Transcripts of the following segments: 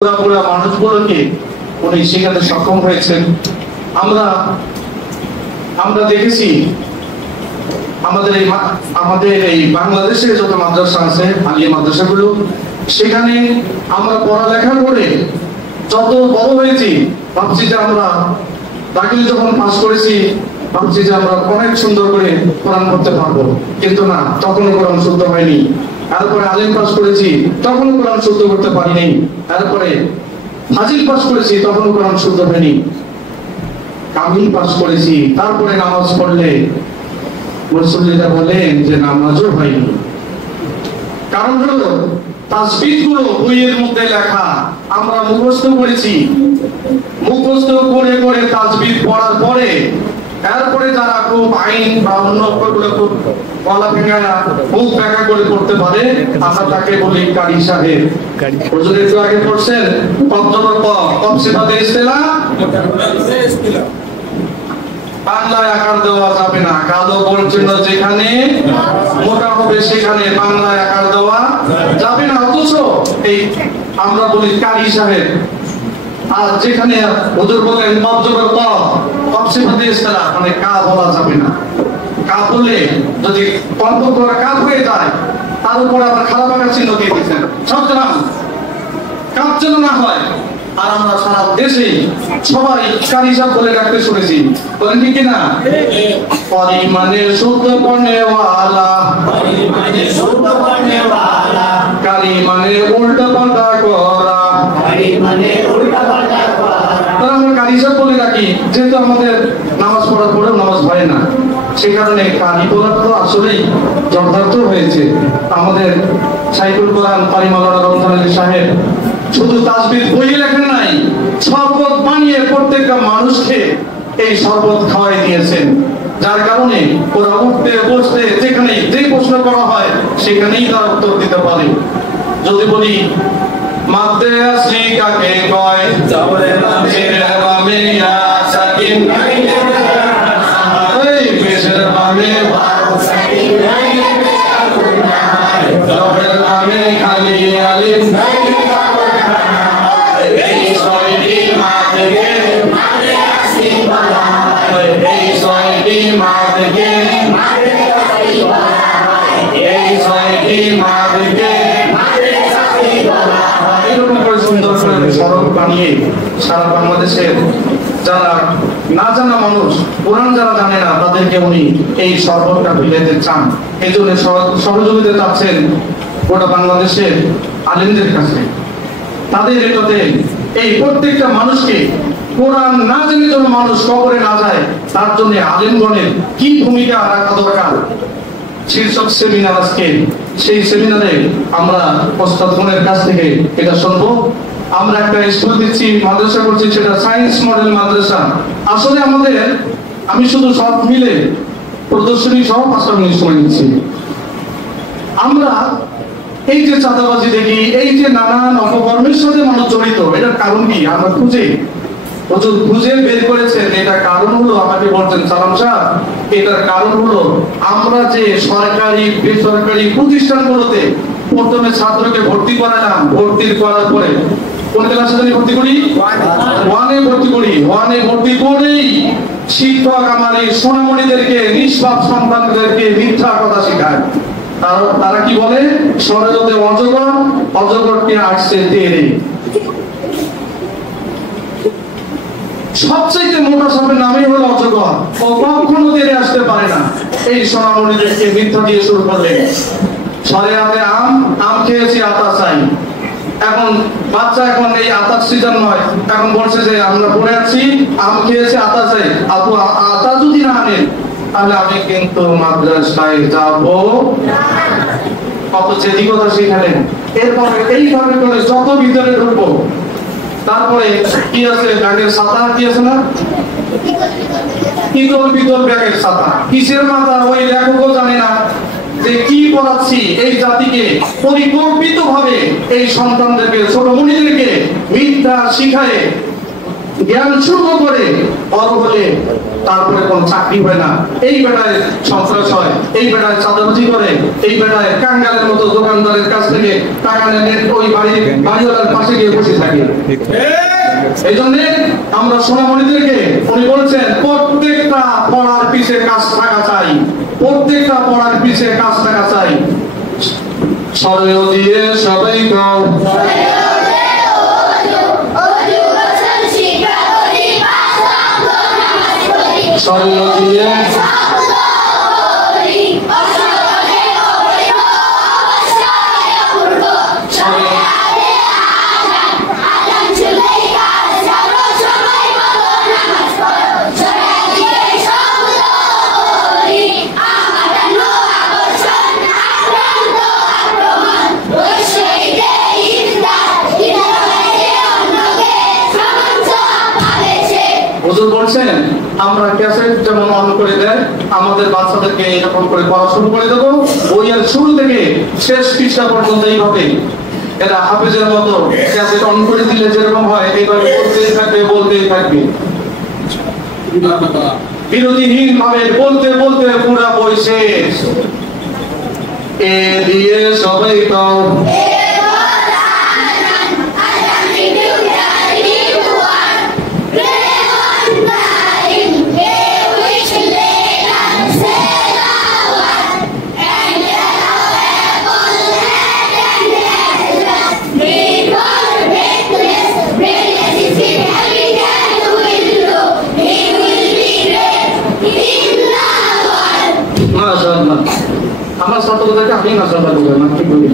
পুরা মানুষগুলোকে উনি শেখাতে সক্ষম হয়েছেন। আমরা দেখেছি আমাদের এই বাংলাদেশে যত মাদ্রাসা আছে, আলিয়া মাদ্রাসাগুলো, সেখানে আমরা পড়ালেখা করে যত বড় হয়েছি ভাবছি যে আমরা দাখিল যখন পাস করেছি ভাবছি যে আমরা অনেক সুন্দর করে কোরআন পড়তে পারবো, কিন্তু না, তখনও কোরআন শুদ্ধ হয়নি। তারপরে আলিম পাস করেছি, তখনও কোরআন শুদ্ধ করতে পারিনি। তারপরে ফাজিল পাস করেছি, তখনও কোরআন শুদ্ধ হয়নি। কামিল পাস করেছি, তারপরে নামাজ পড়লে মুসল্লিরা বলেন যে নামাজও হয়নি। কারণ হলো তাসবিহ গুলো বইয়ের মধ্যে লেখা, আমরা মুখস্থ করেছি, মুখস্থ করে করে তাসবিহ পড়ার পরে তারপরে যারা খুব আইন বা অন্য অক্ষরগুলো খুব গলা ভেঙা মুখ ব্যাখ্যা করে করতে পারে, আমরা তাকে বলি কারি সাহেব। হুজুর একটু আগে পড়ছেন কবজবর ক কব সিফাতে ইস্তিলা, বাংলায় আকার দেওয়া যাবে না। কালো বলছেন যেখানে মোটা হবে সেখানে বাংলায় আকার দেওয়া যাবে না, অথচ এই আমরা বলি কারি সাহেব। আর যেখানে হুজুর বলেন কবজবর ক কব সিফাতে ইস্তিলা, মানে কা বলা যাবে না। কা বললে যদি কল্প করা কাজ হয়ে যায়, তার উপর আবার খারাপ আকার চিহ্ন দিয়ে দিচ্ছেন, সুতরাং কাজ যেন না হয়। আর আমরা সারা দেশে সবাই কারি সাহেব বলে রাখতে শুনেছি, বলেন ঠিক কিনা? পরিমাণে শুদ্ধ পড়নেওয়ালা, পরিমাণে শুদ্ধ পড়নেওয়ালা, কারি মানে উল্টা পাল্টা করা, কারি মানে উল্টা পাল্টা করা। তাহলে আমরা কারি সাহেব বলে রাখি, যেহেতু আমাদের নামাজ পড়ার পরেও নামাজ হয় না, সে কারণে কারি বলা তো আসলেই যথার্থ হয়েছে। আমাদের সাইকুল কোরআন কারি মাওলানা রমজান আলী সাহেব শুধু তাসবিহ বইয়ে লেখেন নাই, শরবত বানিয়ে প্রত্যেকটা মানুষকে এই শরবত খাওয়াই দিয়েছেন, যার কারণে ওরা উঠতে বসতে যেখানে যে প্রশ্ন করা হয় সেখানেই তারা উত্তর দিতে পারে। যদি বলি মাদ্দে আসরি কাকে কয়, জবরে লামের বামে ইয়া সাকিন, এই পেশের বামে ওয়াও সাকিন, জবরে লামে খালি আলিফ, এই ছয়টি মাদকে মাদে আসরি বলা হয়, এই ছয়টি মাদকে মাদে আসরি বলা হয়, এই ছয়টি মাদকে মাদে আসরি বলা হয়। এরকম করে সুন্দর করে সরল বানিয়ে সারা বাংলাদেশের যারা না জানা মানুষ, কোরআন যারা জানে না, তাদেরকে উনি এই শরবতটা বিলাতে চান। এই জন্য সহযোগিতা চাচ্ছেন গোটা বাংলাদেশের আলেমদের কাছে। তাদের এটাতে এই প্রত্যেকটা মানুষকে কোরআন না জেনে যেন মানুষ কবরে না যায়, তার জন্য আলেমগণের কি ভূমিকা রাখা দরকার শীর্ষক সেমিনার আজকে। সেই সেমিনারে আমরা ওস্তাদগণের কাছ থেকে এটা শুনবো। আমরা একটা স্কুল দিচ্ছি, মাদ্রাসা করছি, সেটা সায়েন্স মডেল মাদ্রাসা। আসলে আমাদের, আমি শুধু সব মিলে প্রদর্শনী সহ 5 মিনিট সময় নিচ্ছি। আমরা এই যে চাঁদাবাজি দেখি, এই যে নানান অপকর্মের সাথে মানুষ জড়িত, এটার কারণ কি আমরা খুঁজে বের করেছেন। এটা কারণ হলো, আমাকে বলছেন সালাম সাহেব, এটার কারণ হলো আমরা যে সরকারি বেসরকারি প্রতিষ্ঠানগুলোতে প্রথমে ছাত্রকে ভর্তি করালাম, ভর্তি করার পরে কোন ক্লাসে ভর্তি করি, ওয়ানে ভর্তি করি, ওয়ানে ভর্তি করেই শিক্ষক আমার এই সোনামণিদেরকে, নিষ্পাপ সন্তানদেরকে মিথ্যা কথা শেখায়। তারা কি বলে, সরজতে অজগর, অজগরকে আসছে তেরে। সবচেয়ে মোটা সাপের নামই হলো অজগর, ও কখনো তেরে আসতে পারে না। এই সোনামণিদেরকে মিথ্যা দিয়ে শুরু করলেন। শরিয়াতে আম খেয়েছি, আতা চাই। এখন বাচ্চা, এখন এই আতার সিজন নয়, এখন বলছে যে আমরা পড়ে আছি, আম খেয়েছি, আতা চাই। আপু আতা যদি না আনেন তাহলে আমি কিন্তু মাদ্রাসায় যাব না। কত চেদিকতা শিখালেন। এরপরে এইভাবে করে যত ভিতরে ঢুকবো, তারপরে কি আছে, ব্যাগের ছাতা কি আছে না, পিতল ব্যাগের ছাতা, কিসের মাথা ওই লেখকও জানে না যে কি পড়াচ্ছি। এই জাতিকে পরিকল্পিত ভাবে এই সন্তানদেরকে, ছোট মনিদেরকে মিথ্যা শিখায় জ্ঞান শুরু করে বড় হলে তারপরে কোন চাকরি হয় না, এই বেটায় সন্ত্রাস হয়, এই বেটায় চাঁদাবাজি করে, এই বেটায় কাঙ্গালের মতো দোকানদারের কাছ থেকে টাকা নিয়ে ওই বাড়িওয়ালার পাশে গিয়ে বসে থাকে। এই জন্য আমরা সোনামণিদেরকে উনি বলছেন প্রত্যেকটা পড়ার পিছে কাজ থাকা চাই, প্রত্যেকটা পড়ার পিছে কাজ থাকা চাই। সরয় দিয়ে সবাই কও সরয় দিয়ে হুজুর বলছেন আমরা ক্যাসেট যেমন অন করে দেয় আমাদের বাচ্চাদেরকে এরকম করে পড়া শুরু করে দেবো, বইয়ের শুরু থেকে শেষ পৃষ্ঠা পর্যন্ত এইভাবে এরা হাফেজের মতো ক্যাসেট অন করে দিলে যেরকম হয় এইভাবে বলতেই থাকবে বলতেই থাকবে, বিরতিহীন ভাবে বলতে বলতে পুরা বই শেষ। এ দিয়ে সবাই কও আমার ছাত্রদেরকে আমি মাশাআল্লাহ বলি না, ঠিক বলি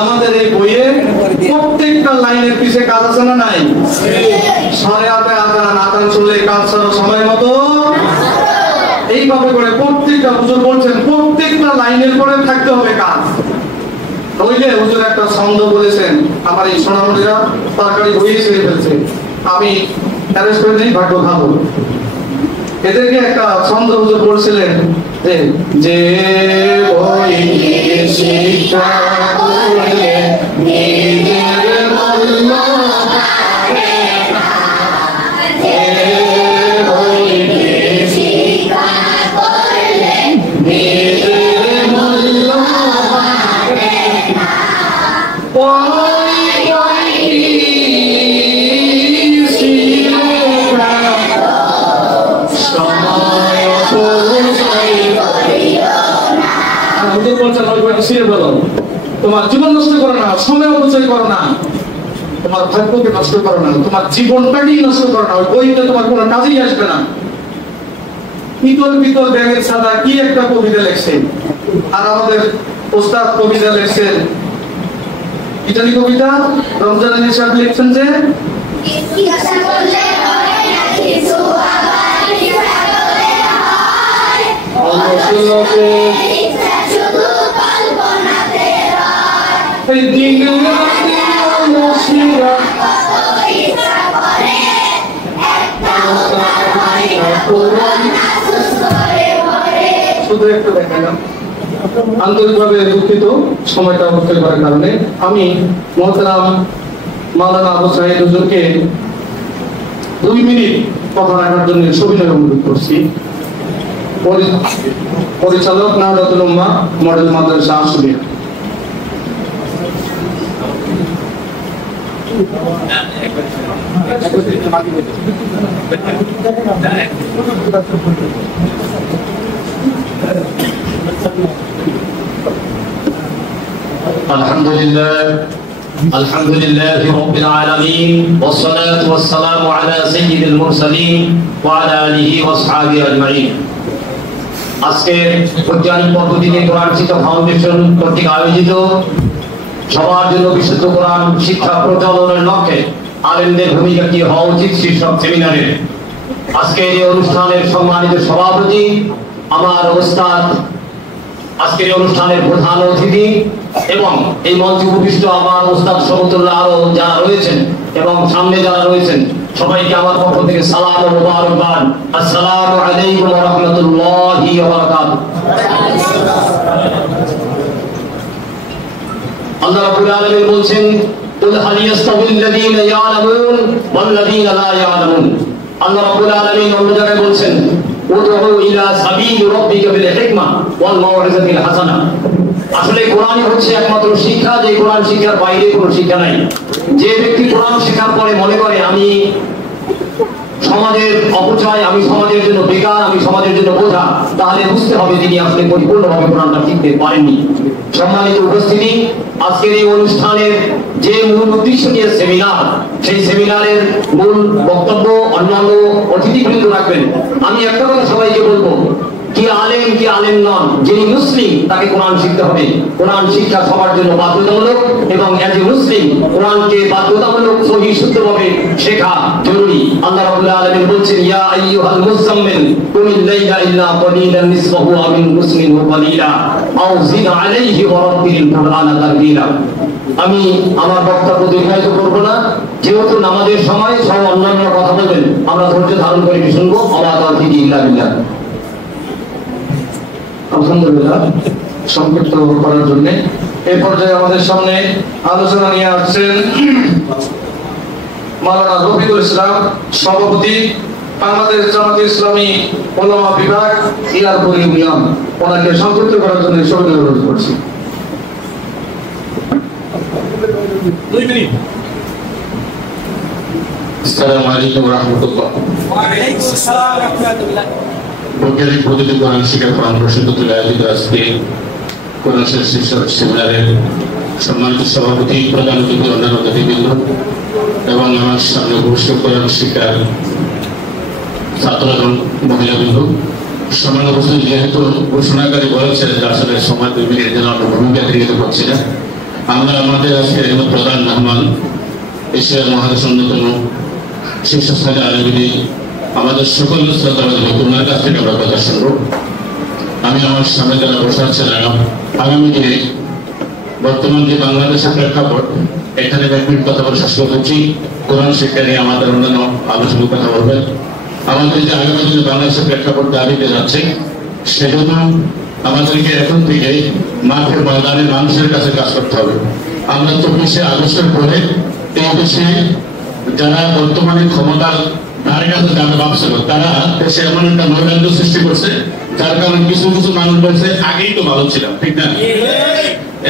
আমাদের এই বইয়ে প্রত্যেকটা লাইনের পিছে কাজ আছে না নাই? শরিয়াতে আযান আযান শুনলে কাজ সময় মতো এইভাবে করে প্রত্যেকটা হুজুর বলছেন প্রত্যেকটা লাইনের পরে থাকতে হবে কাজ। নইলে হুজুর একটা ছন্দ বলেছেন, আমার এই সোনামণিরা তরকারি বইয়ে ছেড়ে ফেলছে, আমি অ্যারেস্ট করে নেই ভাগ্য ভালো। এদেরকে একটা ছন্দ হুজুর বলছিলেন যে বই শিক্ষা করলে নিজের মূল্য পাবে না, যে বই শিক্ষা করলে নিজের মূল্য পাবে না, বই তোমার জীবন নষ্ট করো না, সময় অপচয় করো না, তোমার ভাগ্যকে নষ্ট করো না, তোমার জীবনটাকেই নষ্ট করো না, ওই বইটা তোমার কোনো কাজেই আসবে না। পিতল পিতল ব্যাগের সাদা কি একটা কবিতা লেখছেন, আর আমাদের ওস্তাদ কবিতা লেখছেন, ইটালি কবিতা রমজান আলী সাহেব লিখছেন যে শুধু একটু দেখালাম, আন্তরিকভাবে দুঃখিত সময়টা অবশ্যই করার কারণে। আমি মোহতারাম মাওলানা আবু সাঈদ হুজুরকে 2 মিনিট কথা রাখার জন্য সবিনয় অনুরোধ করছি। পরিচালক নাহদাতুল উম্মাহ মডেল মাদ্রাসা আশুলিয়া। الحمد لله رب العالمين والصلاة والسلام على سيد المرسلين وعلى آله وأصحابه أجمعين। আজকে বৈজ্ঞানিক পদ্ধতিতে কোরআন শিক্ষা ফাউন্ডেশন কর্তৃক আয়োজিত সবার জন্য বিশুদ্ধ কোরআন শিক্ষা প্রচলনের লক্ষ্যে আলেমদের ভূমিকা কি হওয়া উচিত শীর্ষক সেমিনারে আজকের এই অনুষ্ঠানের সম্মানিত সভাপতি আমার ওস্তাদ, আজকের এই অনুষ্ঠানের প্রধান অতিথি এবং এই মঞ্চে উপবিষ্ট আমার ওস্তাদ সমতুল্লাহ আরো যারা রয়েছেন এবং সামনে যারা রয়েছেন সবাইকে আমার পক্ষ থেকে সালাম ও মোবারকবাদ। আসসালামু আলাইকুম ওয়া রাহমাতুল্লাহি ওয়া বারাকাতুহু। আল্লাহ রাব্বুল আলামিন বলছেন কুল হাল ইয়াস্তাবিল্লাযীনা ইয়ালামুন ওয়াল্লাযীনা লা ইয়ালামুন। আল্লাহ রাব্বুল আলামিন অন্য জায়গায় বলছেন উদউ ইলা সাবিলি রাব্বিকা বিল হিকমা ওয়াল মাউইযাতিল হাসানা। আসলে কোরআনই হচ্ছে একমাত্র শিক্ষা, যে কোরআন শিক্ষার বাইরে কোনো শিক্ষা নাই। যে ব্যক্তি কোরআন শেখার পরে মনে করে আমি সমাজের অপচয়, আমি সমাজের জন্য বেকার, আমি সমাজের জন্য বোঝা, তাহলে বুঝতে হবে তিনি আসলে পরিপূর্ণভাবে কোরআনটা শিখতে পারেননি। সম্মানিত উপস্থিতি, আজকের এই অনুষ্ঠানের যে মূল উদ্দেশ্য নিয়ে সেমিনার, সেই সেমিনারের মূল বক্তব্য অন্যান্য অতিথিবৃন্দ রাখবেন। আমি একটা কথা সবাইকে বলবো, কি আলেম নন, যিনি মুসলিম তাকে কোরআন শিখতে হবে। কোরআন শিক্ষা সবার জন্য বাধ্যতামূলক এবং এজ এ মুসলিম কোরআনকে বাধ্যতামূলক সহি শুদ্ধভাবে শেখা জরুরি। আল্লাহ রাব্বুল আলামিন বলছেন ইয়া আইয়ুহাল মুযাম্মিল কুমিল লাইলা ইল্লা কালিলান নিসফাহু আও ইনকুস মিনহু কালিলা আও জিদ আলাইহি ওয়া রাত্তিলিল কুরআনা তারতিলা। আমি আমার বক্তব্য দীর্ঘায়িত করব না, যেহেতু নামাজের সময় সব অন্যান্য কথা বলবেন, আমরা ধৈর্য ধারণ করে শুনবো। আল্লাহ তাআলা ইল্লা বিল্লাহ। আলহামদুলিল্লাহ, সংক্ষিপ্ত করার জন্য এই পর্যায়ে আমাদের সামনে আলোচনা নিয়ে আসছেন মাওলানা রফিকুল ইসলাম, সভাপতি বাংলাদেশ জামাতে ইসলামী ওলামা বিভাগ ইয়ারপুর ইউনিয়ন। ওনাকে সংক্ষিপ্ত করার জন্য সবাই অনুরোধ করছি। আসসালামু আলাইকুম ওয়া রাহমাতুল্লাহ। ওয়া আলাইকুম আসসালাম ওয়া রাহমাতুল্লাহ। বৈজ্ঞানিক পদ্ধতি কোরআন শিক্ষা কোরআন প্রসঙ্গতুল আয়োজিত আজকে কোরআন শীর্ষক সেমিনারের সম্মানিত সভাপতি, প্রধান অতিথি, অন্যান্য অতিথিবৃন্দ এবং আমার সামনে উপস্থিত কোরআন শিক্ষার ছাত্র এবং মহিলাবৃন্দ, সম্মান উপস্থিত, যেহেতু ঘোষণাকারী বলেছেন যে আসলে সময় 2 মিনিটের জন্য আমরা ভূমিকা গৃহীত করছি না, আমরা আমাদের আজকে প্রধান মেহমান এশিয়ার মহাদেশ অন্যতম শীর্ষস্থানীয় আলেমী আমাদের সকল শ্রোতা ওনার কাছ থেকে আমরা কথা শুনবো। আমি আমার সামনে যারা বসে আছেন, আগামী দিনে বর্তমান যে বাংলাদেশের প্রেক্ষাপট, এখানে 1 মিনিট কথা বলে শেষ করছি। কোরআন শিক্ষা নিয়ে আমাদের অন্যান্য আলোচনা কথা বলবেন। আমাদের যে আগামী দিনে বাংলাদেশের প্রেক্ষাপট দাবিতে যাচ্ছে, সেজন্য আমাদেরকে এখন থেকে মাঠের ময়দানে মানুষের কাছে কাজ করতে হবে। আমরা 24শে আগস্টের পরে এই দেশে যারা বর্তমানে ক্ষমতার ধারে কাছে যারা ভাবছিল, তারা দেশে এমন একটা নৈরাজ্য সৃষ্টি করছে, যার কারণে কিছু কিছু মানুষ বলছে আগেই তো ভালো ছিলাম, ঠিক না?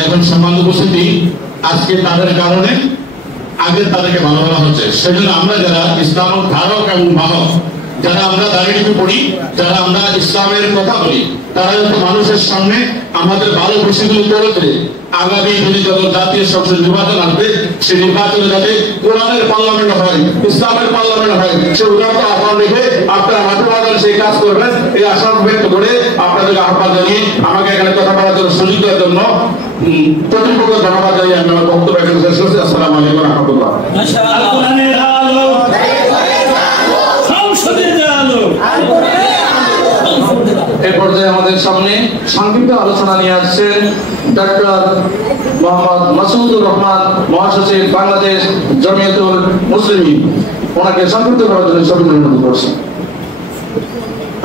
এখন সম্মান উপস্থিতি, আজকে তাদের কারণে আগে তাদেরকে ভালো বলা হচ্ছে। সেজন্য আমরা যারা ইসলাম ধারক এবং বাহক, যারা আমরা দাঁড়িয়ে পড়ি, যারা আমরা ইসলামের কথা বলি, তারা যাতে মানুষের সামনে আমাদের ভালো বিষয়গুলো করেছে। আগামী দিনে যখন জাতীয় সংসদ নির্বাচন আসবে, সেই নির্বাচনে যাতে কোরআনের পার্লামেন্ট হয়, ইসলামের পার্লামেন্ট হয়, সে উদাহরণ আহ্বান রেখে আপনারা মাঠে ময়দানে সেই কাজ করবেন, এই আশা ব্যক্ত করে আপনাদেরকে আহ্বান জানিয়ে আমাকে এখানে কথা বলার জন্য সুযোগ দেওয়ার জন্য প্রতিপক্ষ ধন্যবাদ জানিয়ে আমি আমার বক্তব্য এখানে শেষ করছি। আসসালামু আলাইকুম ওয়া রাহমাতুল্লাহ। এই পর্যায়ে আমাদের সামনে সংক্ষিপ্ত আলোচনা নিয়ে আসছেন ডক্টর মোহাম্মদ মাসুদুর রহমান, মহাসচিব, বাংলাদেশ জমিয়তুল মুসলিমিন। ওনাকে সংক্ষিপ্ত করার জন্য সবাই অনুরোধ করছি।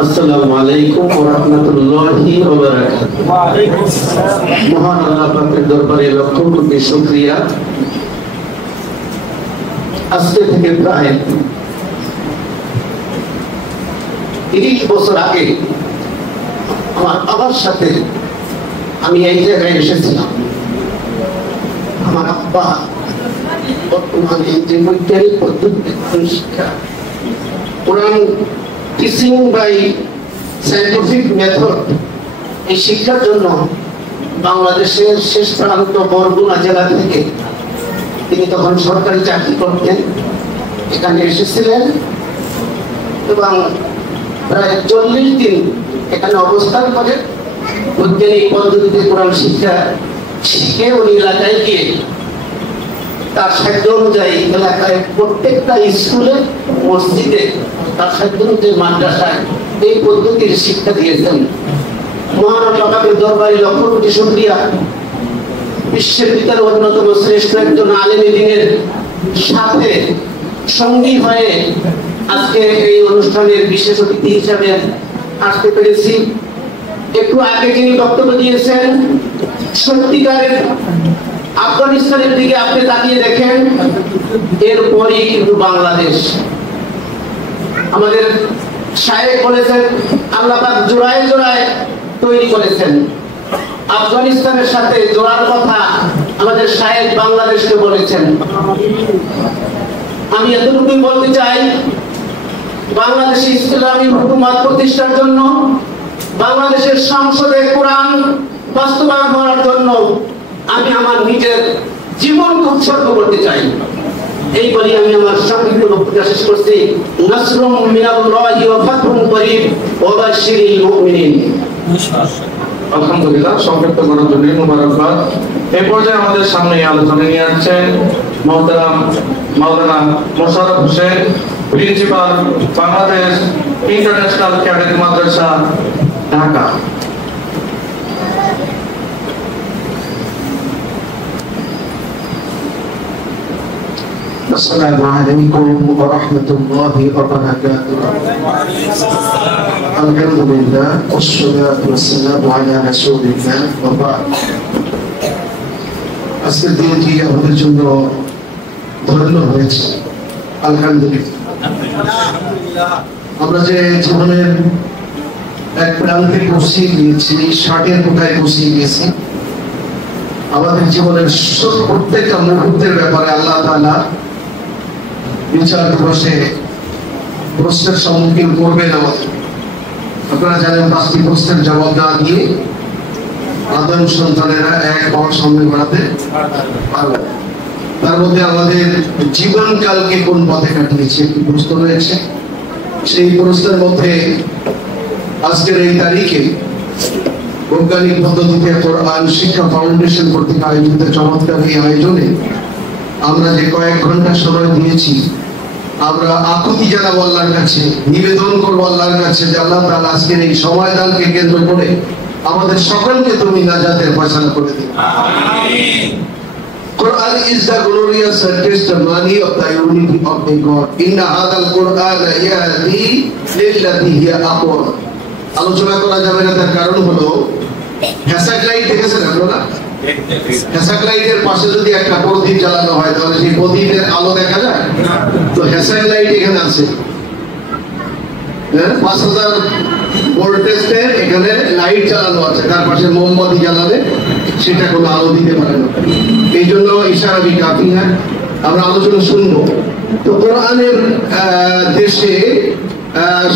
আসসালামু আলাইকুম ওয়া রাহমাতুল্লাহি ওয়া বারাকাতুহু। ওয়া আলাইকুম আসসালাম। মহান আল্লাহ পাকের দরবারে লক্ষ কোটি শুকরিয়া। আজকে থেকে প্রায় 30 বছর আগে আমার বাবার সাথে আমি এই জায়গায় এসেছিলাম। আমার আব্বা বর্তমানে যে বৈজ্ঞানিক পদ্ধতিতে শিক্ষা, কোরআন টিচিং বাই সায়েন্টিফিক মেথড, এই শিক্ষার জন্য বাংলাদেশের শেষ প্রান্ত বরগুনা জেলা থেকে তিনি তখন সরকারি চাকরি করতেন, এখানে এসেছিলেন এবং প্রায় 40 দিন এখানে অবস্থান করে বৈজ্ঞানিক পদ্ধতিতে কোরআন শিক্ষা শিখে উনি এলাকায় গিয়ে তার সাধ্য অনুযায়ী এলাকায় প্রত্যেকটা স্কুলে, মসজিদে, তার সাধ্য অনুযায়ী মাদ্রাসায় এই পদ্ধতির শিক্ষা দিয়েছেন। মহান আল্লাহর দরবারে লক্ষ কোটি শুকরিয়া। বিশ্বের ভিতরে অন্যতম শ্রেষ্ঠ একজন আলেমী দ্বীনের সাথে সঙ্গী হয়ে আজকে এই অনুষ্ঠানের বিশেষ অতিথি হিসাবে আসতে পেরেছি। একটু আগে যিনি বক্তব্য দিয়েছেন, সত্যিকারের আফগানিস্তানের দিকে আপনি তাকিয়ে দেখেন, এরপরই কিন্তু বাংলাদেশ। আমাদের শায়েখ বলেছেন আল্লাহ পাক জোড়ায় জোড়ায় তৈরি করেছেন। আফগানিস্তানের সাথে জোড়ার কথা আমাদের শায়েখ বাংলাদেশকে বলেছেন। আমি এতটুকুই বলতে চাই, বাংলাদেশে ইসলামী হুকুমত প্রতিষ্ঠার জন্য, বাংলাদেশের সংসদে কোরআন বাস্তবায়ন করার জন্য আমি আমার নিজের জীবনকে উৎসর্গ করতে চাই। এই বলি আমি আমার সংক্ষিপ্ত বক্তব্য শেষ করছি। নাসরুম মিনাল্লাহি ওয়া ফাতহুন করিব ওয়া বাশশিরিল মুমিনিন। আলহামদুলিল্লাহ, সংক্ষিপ্ত করার জন্য মোবারকবাদ। এই পর্যায়ে আমাদের সামনে আলোচনা নিয়ে আসছেন মোহতারাম মাওলানা Mosharraf Hossain, principal, Bangladesh international cadet Madrasa, Dhaka. السلام عليكم ورحمة الله وبركاته. الحمد لله والصلاة والسلام على رسول الله وبعد. আজকের দিনটি আমাদের জন্য ধন্য হয়েছে, আলহামদুলিল্লাহ। আমরা যে জীবনের এক প্রান্তে পৌঁছিয়ে গিয়েছি, ষাটের কোথায় পৌঁছিয়ে গিয়েছি, আমাদের জীবনের প্রত্যেকটা মুহূর্তের ব্যাপারে আল্লাহ তাআলা বিচার দিবসে প্রশ্নের সম্মুখীন করবেন আমাদের। আপনারা জানেন 5টি প্রশ্নের জবাব না দিয়ে আদম সন্তানেরা এক পাওয়ার সামনে বাড়াতে পারবে। তার মধ্যে আমাদের জীবনকালকে কোন পথে কাটিয়েছে একটি প্রশ্ন রয়েছে। সেই প্রশ্নের মধ্যে আজকের এই তারিখে বৈজ্ঞানিক পদ্ধতিতে কোরআন শিক্ষা ফাউন্ডেশন কর্তৃক আয়োজিত চমৎকার এই আয়োজনে আমরা যে কয়েক ঘন্টা সময় দিয়েছি, আমরা আকুতি জানাবো আল্লাহর কাছে, নিবেদন করবো আল্লাহর কাছে যে আল্লাহ তাআলা আজকের এই সময়দানকে কেন্দ্র করে আমাদের সকলকে তুমি নাজাতের ফয়সালা করে দিন। আমিন। Quran is the glorious testimony of the unity of the God. Inna hadal Quran yahdi lillati hiya aqwam. আলোচনা করা যাবে না, তার কারণ হলো হ্যাসাক লাইট দেখেছেন আপনারা? হ্যাসাক লাইটের পাশে যদি একটা প্রদীপ জ্বালানো হয় তাহলে সেই প্রদীপের আলো দেখা যায়? তো হ্যাসাক লাইট এখানে আছে, 5000 ভোল্টেজের এখানে লাইট জ্বালানো আছে, তার পাশে মোমবাতি জ্বালালে সেটা কোনো আলো দিতে পারে না। এই জন্য ইশারা বি কাফি না। আমরা আলোচনা শুনবো। তো কোরআনের দেশে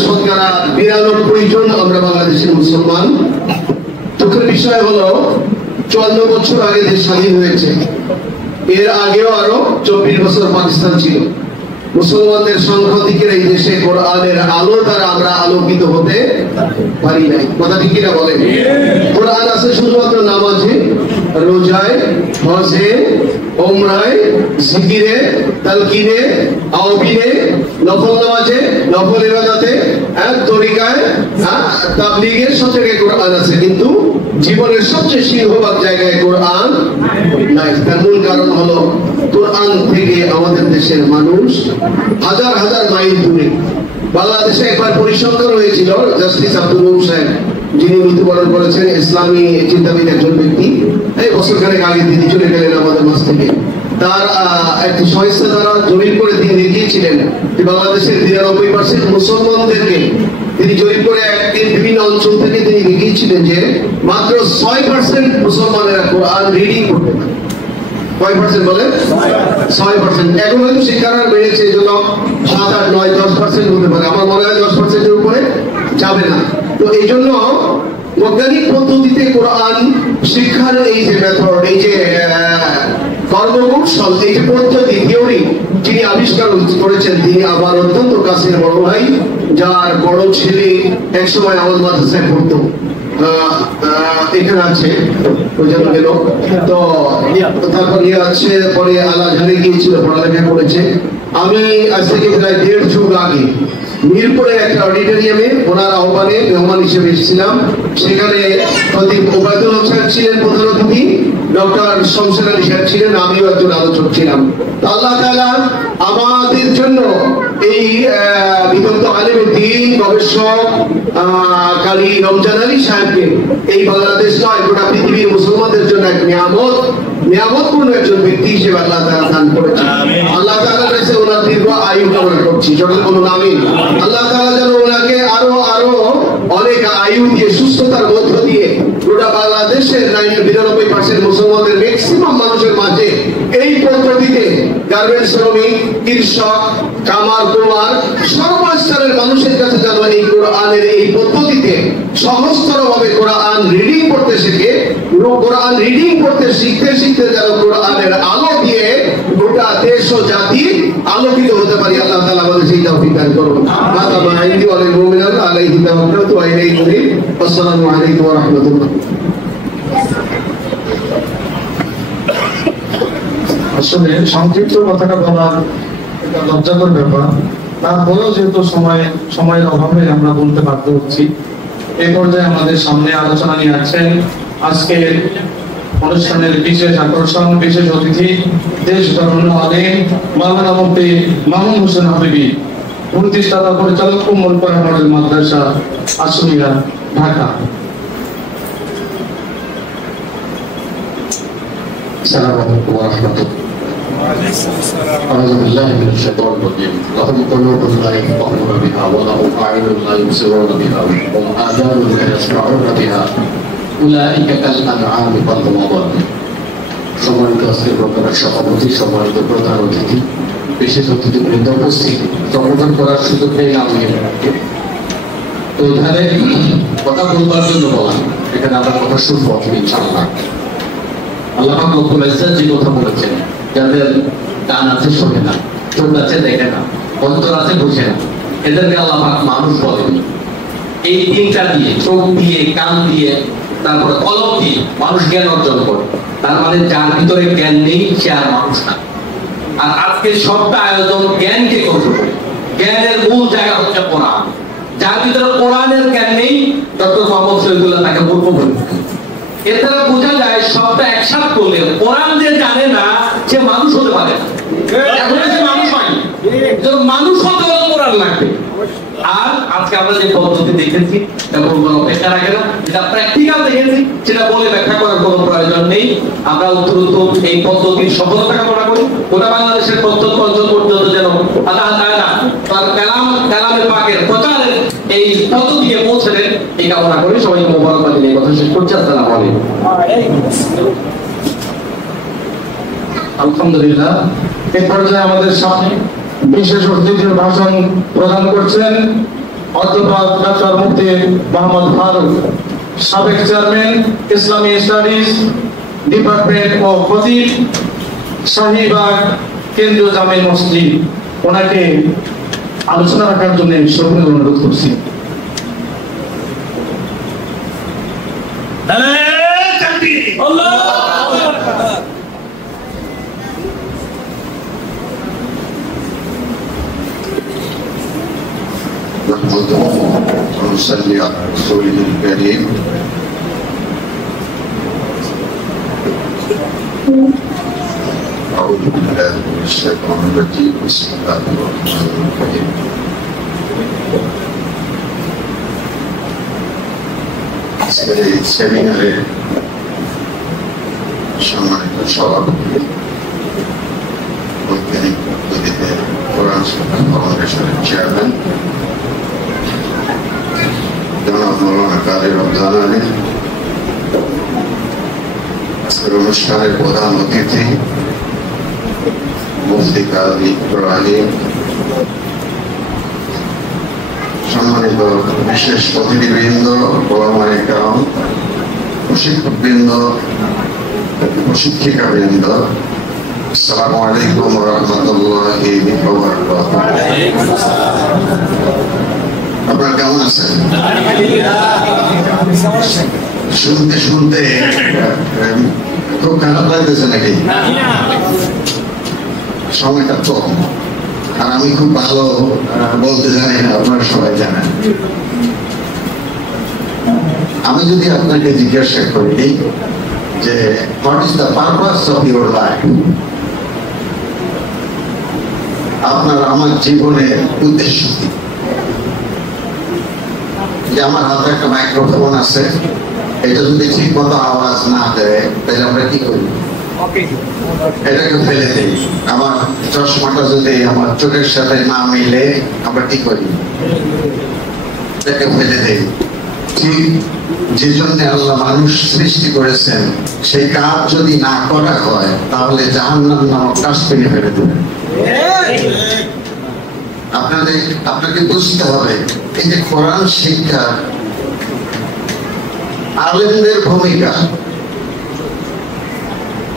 শতকরা 92 জন আমরা বাংলাদেশের মুসলমান। দুঃখের বিষয় হলো 54 বছর আগে দেশ স্বাধীন হয়েছে, এর আগেও আরো 24 বছর পাকিস্তান ছিল। মুসলমানদের সংখ্যাধিকের এই দেশে কোরআনের আলো দ্বারা আমরা আলোকিত হতে পারি নাই। কথা ঠিক কিনা বলেন? কোরআন আছে শুধুমাত্র নামাজে, রোজায়, হজে, ওমরায়, জিকিরে, তালকিনে, আওবিনে, নফল নামাজে, নফল ইবাদতে, তরিকায়, তাবলীগে, সব জায়গায় কোরআন আছে, কিন্তু জীবনের সবচেয়ে সিংহভাগ জায়গায় কোরআন নাই। তার মূল কারণ হলো কোরআন থেকে আমাদের দেশের মানুষ হাজার হাজার মাইল দূরে। বাংলাদেশে একবার পরিসংখ্যান হয়েছিল, জাস্টিস আব্দুল রউফ সাহেব যিনি মৃত্যুবরণ করেছেন, ইসলামী চিন্তাবিদ একজন ব্যক্তি, এই বছরখানেক আগে তিনি চলে গেলেন আমাদের মাঝ থেকে। তার একটি সংস্থা দ্বারা জরিপ করে তিনি দেখিয়েছিলেন যে বাংলাদেশের 93% মুসলমানদেরকে তিনি জরিপ করে বিভিন্ন অঞ্চল থেকে তিনি দেখিয়েছিলেন যে মাত্র 6% মুসলমানেরা কোরআন রিডিং করতে পারে। কয় পার্সেন্ট বলে? 6%। এখন হয়তো শিক্ষার হার বেড়েছে, এই জন্য 7, 8, 9, 10% হতে পারে। আমার মনে হয় 10%-এর উপরে যাবে না। তো এই জন্য বৈজ্ঞানিক পদ্ধতিতে কোরআন শিক্ষার এই যে মেথড, এই যে কর্মকৌশল, এই যে পদ্ধতি, থিওরি যিনি আবিষ্কার করেছেন, তিনি আমার অত্যন্ত কাছের বড় ভাই, যার বড় ছেলে একসময় আমার মাদ্রাসায় পড়তো, এখানে আছে, ওই জন্য গেল। তো তারপর নিয়ে আছে, পরে আলাঝারে গিয়েছিল, পড়ালেখা করেছে। আমি আজ থেকে প্রায় 1.5 যুগ আগে মিরপুরে একটা অডিটোরিয়ামে ওনার আহ্বানে মেহমান হিসেবে এসেছিলাম। সেখানে খতিব ওবায়দুল হক সাহেব ছিলেন প্রধান অতিথি, ডক্টর শমসের আলী সাহেব ছিলেন, আমিও একজন আলোচক ছিলাম। আল্লাহ তাআলা আমাদের জন্য এই বিদগ্ধ আলেমের দ্বীন গবেষক কারি রমজান আলী সাহেবকে এই বাংলাদেশ নয় গোটা পৃথিবীর মুসলমানদের জন্য এক নিয়ামত নিয়ামতপূর্ণ একজন ব্যক্তি হিসেবে আল্লাহ তাআলা দান করেছেন। আল্লাহ তাআলার কাছে ওনার দীর্ঘ আয়ু কামনা করছি, সকলে বলুন আমিন। আল্লাহ তাআলা যেন ওনাকে আরো অনেক আয়ু দিয়ে, সুস্থতার মধ্য দিয়ে গোটা বাংলাদেশের 99% মুসলমানদের ম্যাক্সিমাম মানুষের মাঝে এই পদ্ধতিতে গার্মেন্টস শ্রমিক, কৃষক, কামার কুমার সর্বস্তরের মানুষের কাছে যেন এই কোরআনের এই পদ্ধতিতে সহজতরভাবে কোরআন রিডিং করতে শেখে, কোরআন রিডিং করতে শিখতে শিখতে যেন কোরআনের আলো দিয়ে গোটা দেশ ও জাতি আলোকিত হতে পারি। আল্লাহ তাআলা আমাদের সেই তৌফিক দান করুন। হাদা মা ইনদি ওয়া লিল মুমিনিনা আলাইহি তাওয়াক্কালতু ওয়া ইলাইহি উনীব। আসসালামু আলাইকুম ওয়া রাহমাতুল্লাহ। আসলে সংক্ষিপ্ত কথাটা বলার একটা লজ্জাকর ব্যাপার, তারপরেও যেহেতু সময়ের অভাবে আমরা বলতে বাধ্য হচ্ছি। এই পর্যায়ে আমাদের সামনে আলোচনা নিয়ে আসছেন আজকের অনুষ্ঠানের বিশেষ আকর্ষণ, বিশেষ অতিথি, দেশ ধর্ম আলেম মাওলানা মুফতি মামুন হোসেন হাবিবি, প্রতিষ্ঠাতা পরিচালক উম্মুল-কোরআন মডেল মাদ্রাসা আশুলিয়া, ঢাকা। السلام عليكم ورحمة الله. أعوذ بالله من الشيطان الرجيم. لهم قلوب لا يفقهون بها ولهم أعين لا يبصرون بها ولهم آذان لا يسمعون بها أولئك كالأنعام بل هم أضل. সম্মানিত আজকের প্রোগ্রামের সভাপতি, সম্মানিত প্রধান অতিথি, বিশেষ অতিথিবৃন্দ উপস্থিত, সম্বোধন করার সুযোগ পেয়ে আমি তো এখানে কথা বলবার জন্য বলা, এখানে আমার কথা শুনবো ইনশাআল্লাহ। আল্লাহ পাক রব্বুল ইজ্জত যে কথা বলেছেন, যাদের কান আছে শোনে না, চোখ আছে দেখে না, অন্তর আছে বুঝে না, এদেরকে আল্লাহ পাক মানুষ বলেনি। এই তিনটা দিয়ে, চোখ দিয়ে, কান দিয়ে, তারপরে কলম দিয়ে মানুষ জ্ঞান অর্জন করে। তার মানে যার ভিতরে জ্ঞান নেই সে আর মানুষ না। আর আজকে সবটা আয়োজন জ্ঞানকে কেন্দ্র করে। জ্ঞানের মূল জায়গা হচ্ছে কোরআন। যার ভিতরে কোরআনের জ্ঞান নেই, ডক্টর মোহাম্মদ শহীদুল্লাহ তাকে মূর্খ বলে। এর দ্বারা বোঝা যায় সবটা একসাথে করলে কোরআন যে জানে না সে মানুষ হতে পারে না। এখন সে মানুষ হয়, মানুষ হতে হলে কোরআন লাগবে। আর আজকে আমরা যে পদ্ধতি দেখেছি কোনো অপেক্ষা রাখে না, যেটা প্র্যাকটিক্যাল দেখেছি সেটা বলে ব্যাখ্যা করার কোনো প্রয়োজন নেই। আমরা উত্তরোত্তর এই পদ্ধতির সফলতা কামনা করি। গোটা বাংলাদেশের প্রত্যন্ত অঞ্চল পর্যন্ত যেন আল্লাহ তাআলা তার কালামে পাকের প্রচারের এই পদ্ধতিকে পৌঁছে দেন, এই কামনা করি। সবাইকে মোবারকবাদ দিয়ে কথা শেষ করছি। আসসালামু আলাইকুম। আলহামদুলিল্লাহ। এই পর্যায়ে আমাদের সামনে বিশেষ অতিথির ভাষণ প্রদান করছেন অধ্যাপক ডক্টর মুফতি মোহাম্মদ ফারুক, সাবেক চেয়ারম্যান ইসলামী স্টাডিজ ডিপার্টমেন্ট ও খতিব, শাহীবাগ কেন্দ্রীয় জামে মসজিদ। ওনাকে আলোচনা রাখার জন্য সবাই অনুরোধ করছি। نحمده ونصلي على رسوله الكريم أعوذ بالله من الشيطان الرجيم بسم الله الرحمن الرحيم এই সেমিনারে সম্মানিত সভাপতি, বৈজ্ঞানিক পদ্ধতিতে কোরআন শিক্ষা ফাউন্ডেশনের চেয়ারম্যান জনাব মাওলানা কারি রমজান, আজকের অনুষ্ঠানের প্রধান অতিথি মুফতি কাজী ইব্রাহিম, সম্মানিত বিশেষ অতিথিবৃন্দ, ওলামায়ে কেরাম, প্রশিক্ষকবৃন্দ, প্রশিক্ষিকাবৃন্দ, আসসালামু আলাইকুম ওয়া রাহমাতুল্লাহি ওয়া বারাকাতুহু। আপনারা কেমন আছেন? শুনতে শুনতে খুব খারাপ লাগতেছে নাকি? সময়টা কম, আর আমি খুব ভালো বলতে জানি না, আপনারা সবাই জানেন। আমি যদি আপনাকে জিজ্ঞাসা করি যে what is the purpose of your life, আপনার আমার জীবনের উদ্দেশ্য কি? যে আমার হাতে একটা মাইক্রোফোন আছে, এটা যদি ঠিক মতো আওয়াজ না দেয় তাহলে আমরা কি করি? এটাকে ফেলে দিই। আমার চশমাটা যদি আমার চোখের সাথে না মিলে আমরা কি করি? এটাকে ফেলে দিই। ঠিক যে জন্য আল্লাহ মানুষ সৃষ্টি করেছেন সেই কাজ যদি না করা হয় তাহলে জাহান্নাম নামক ডাস্টবিনে ফেলে দেবে। আপনাকে বুঝতে হবে এই যে কোরআন শিক্ষা আলেমদের ভূমিকা।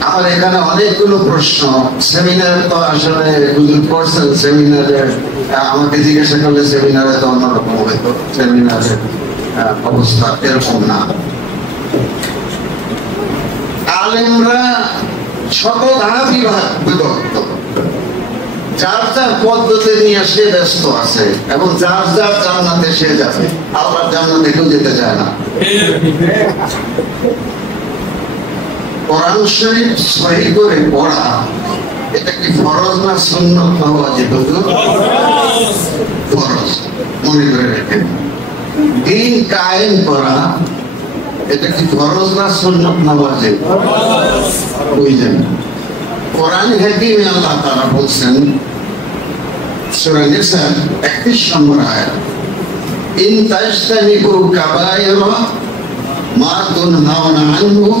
আমার এখানে অনেকগুলো প্রশ্ন, সেমিনার তো আসলে হুজুর করছেন, সেমিনারে আমাকে জিজ্ঞাসা করলে সেমিনারে তো অন্যরকম হয়তো, সেমিনারের অবস্থা এরকম না। আলেমরা শতধা বিভক্ত, যার যার পদ্ধতি নিয়ে সে ব্যস্ত আছে এবং যার যার জান্নাতে সে যাবে, আল্লাহর জান্নাতে কেউ যেতে চায় না। কোরআন শরীফ সহি করে পড়া এটা কি ফরজ না সুন্নাত না ওয়াজিব? ফরজ, মনে করে রাখেন। দিন কায়েম করা এটা কি ফরজ না সুন্নাত না ওয়াজিব? বুঝলেন? কোরআন হাকিমে আল্লাহ তাআলা বলছেন সূরা নিসা 31 নম্বর আয়াত, ইন তাজতানিবু কাবায়রা মা তুনহাউনা আনহু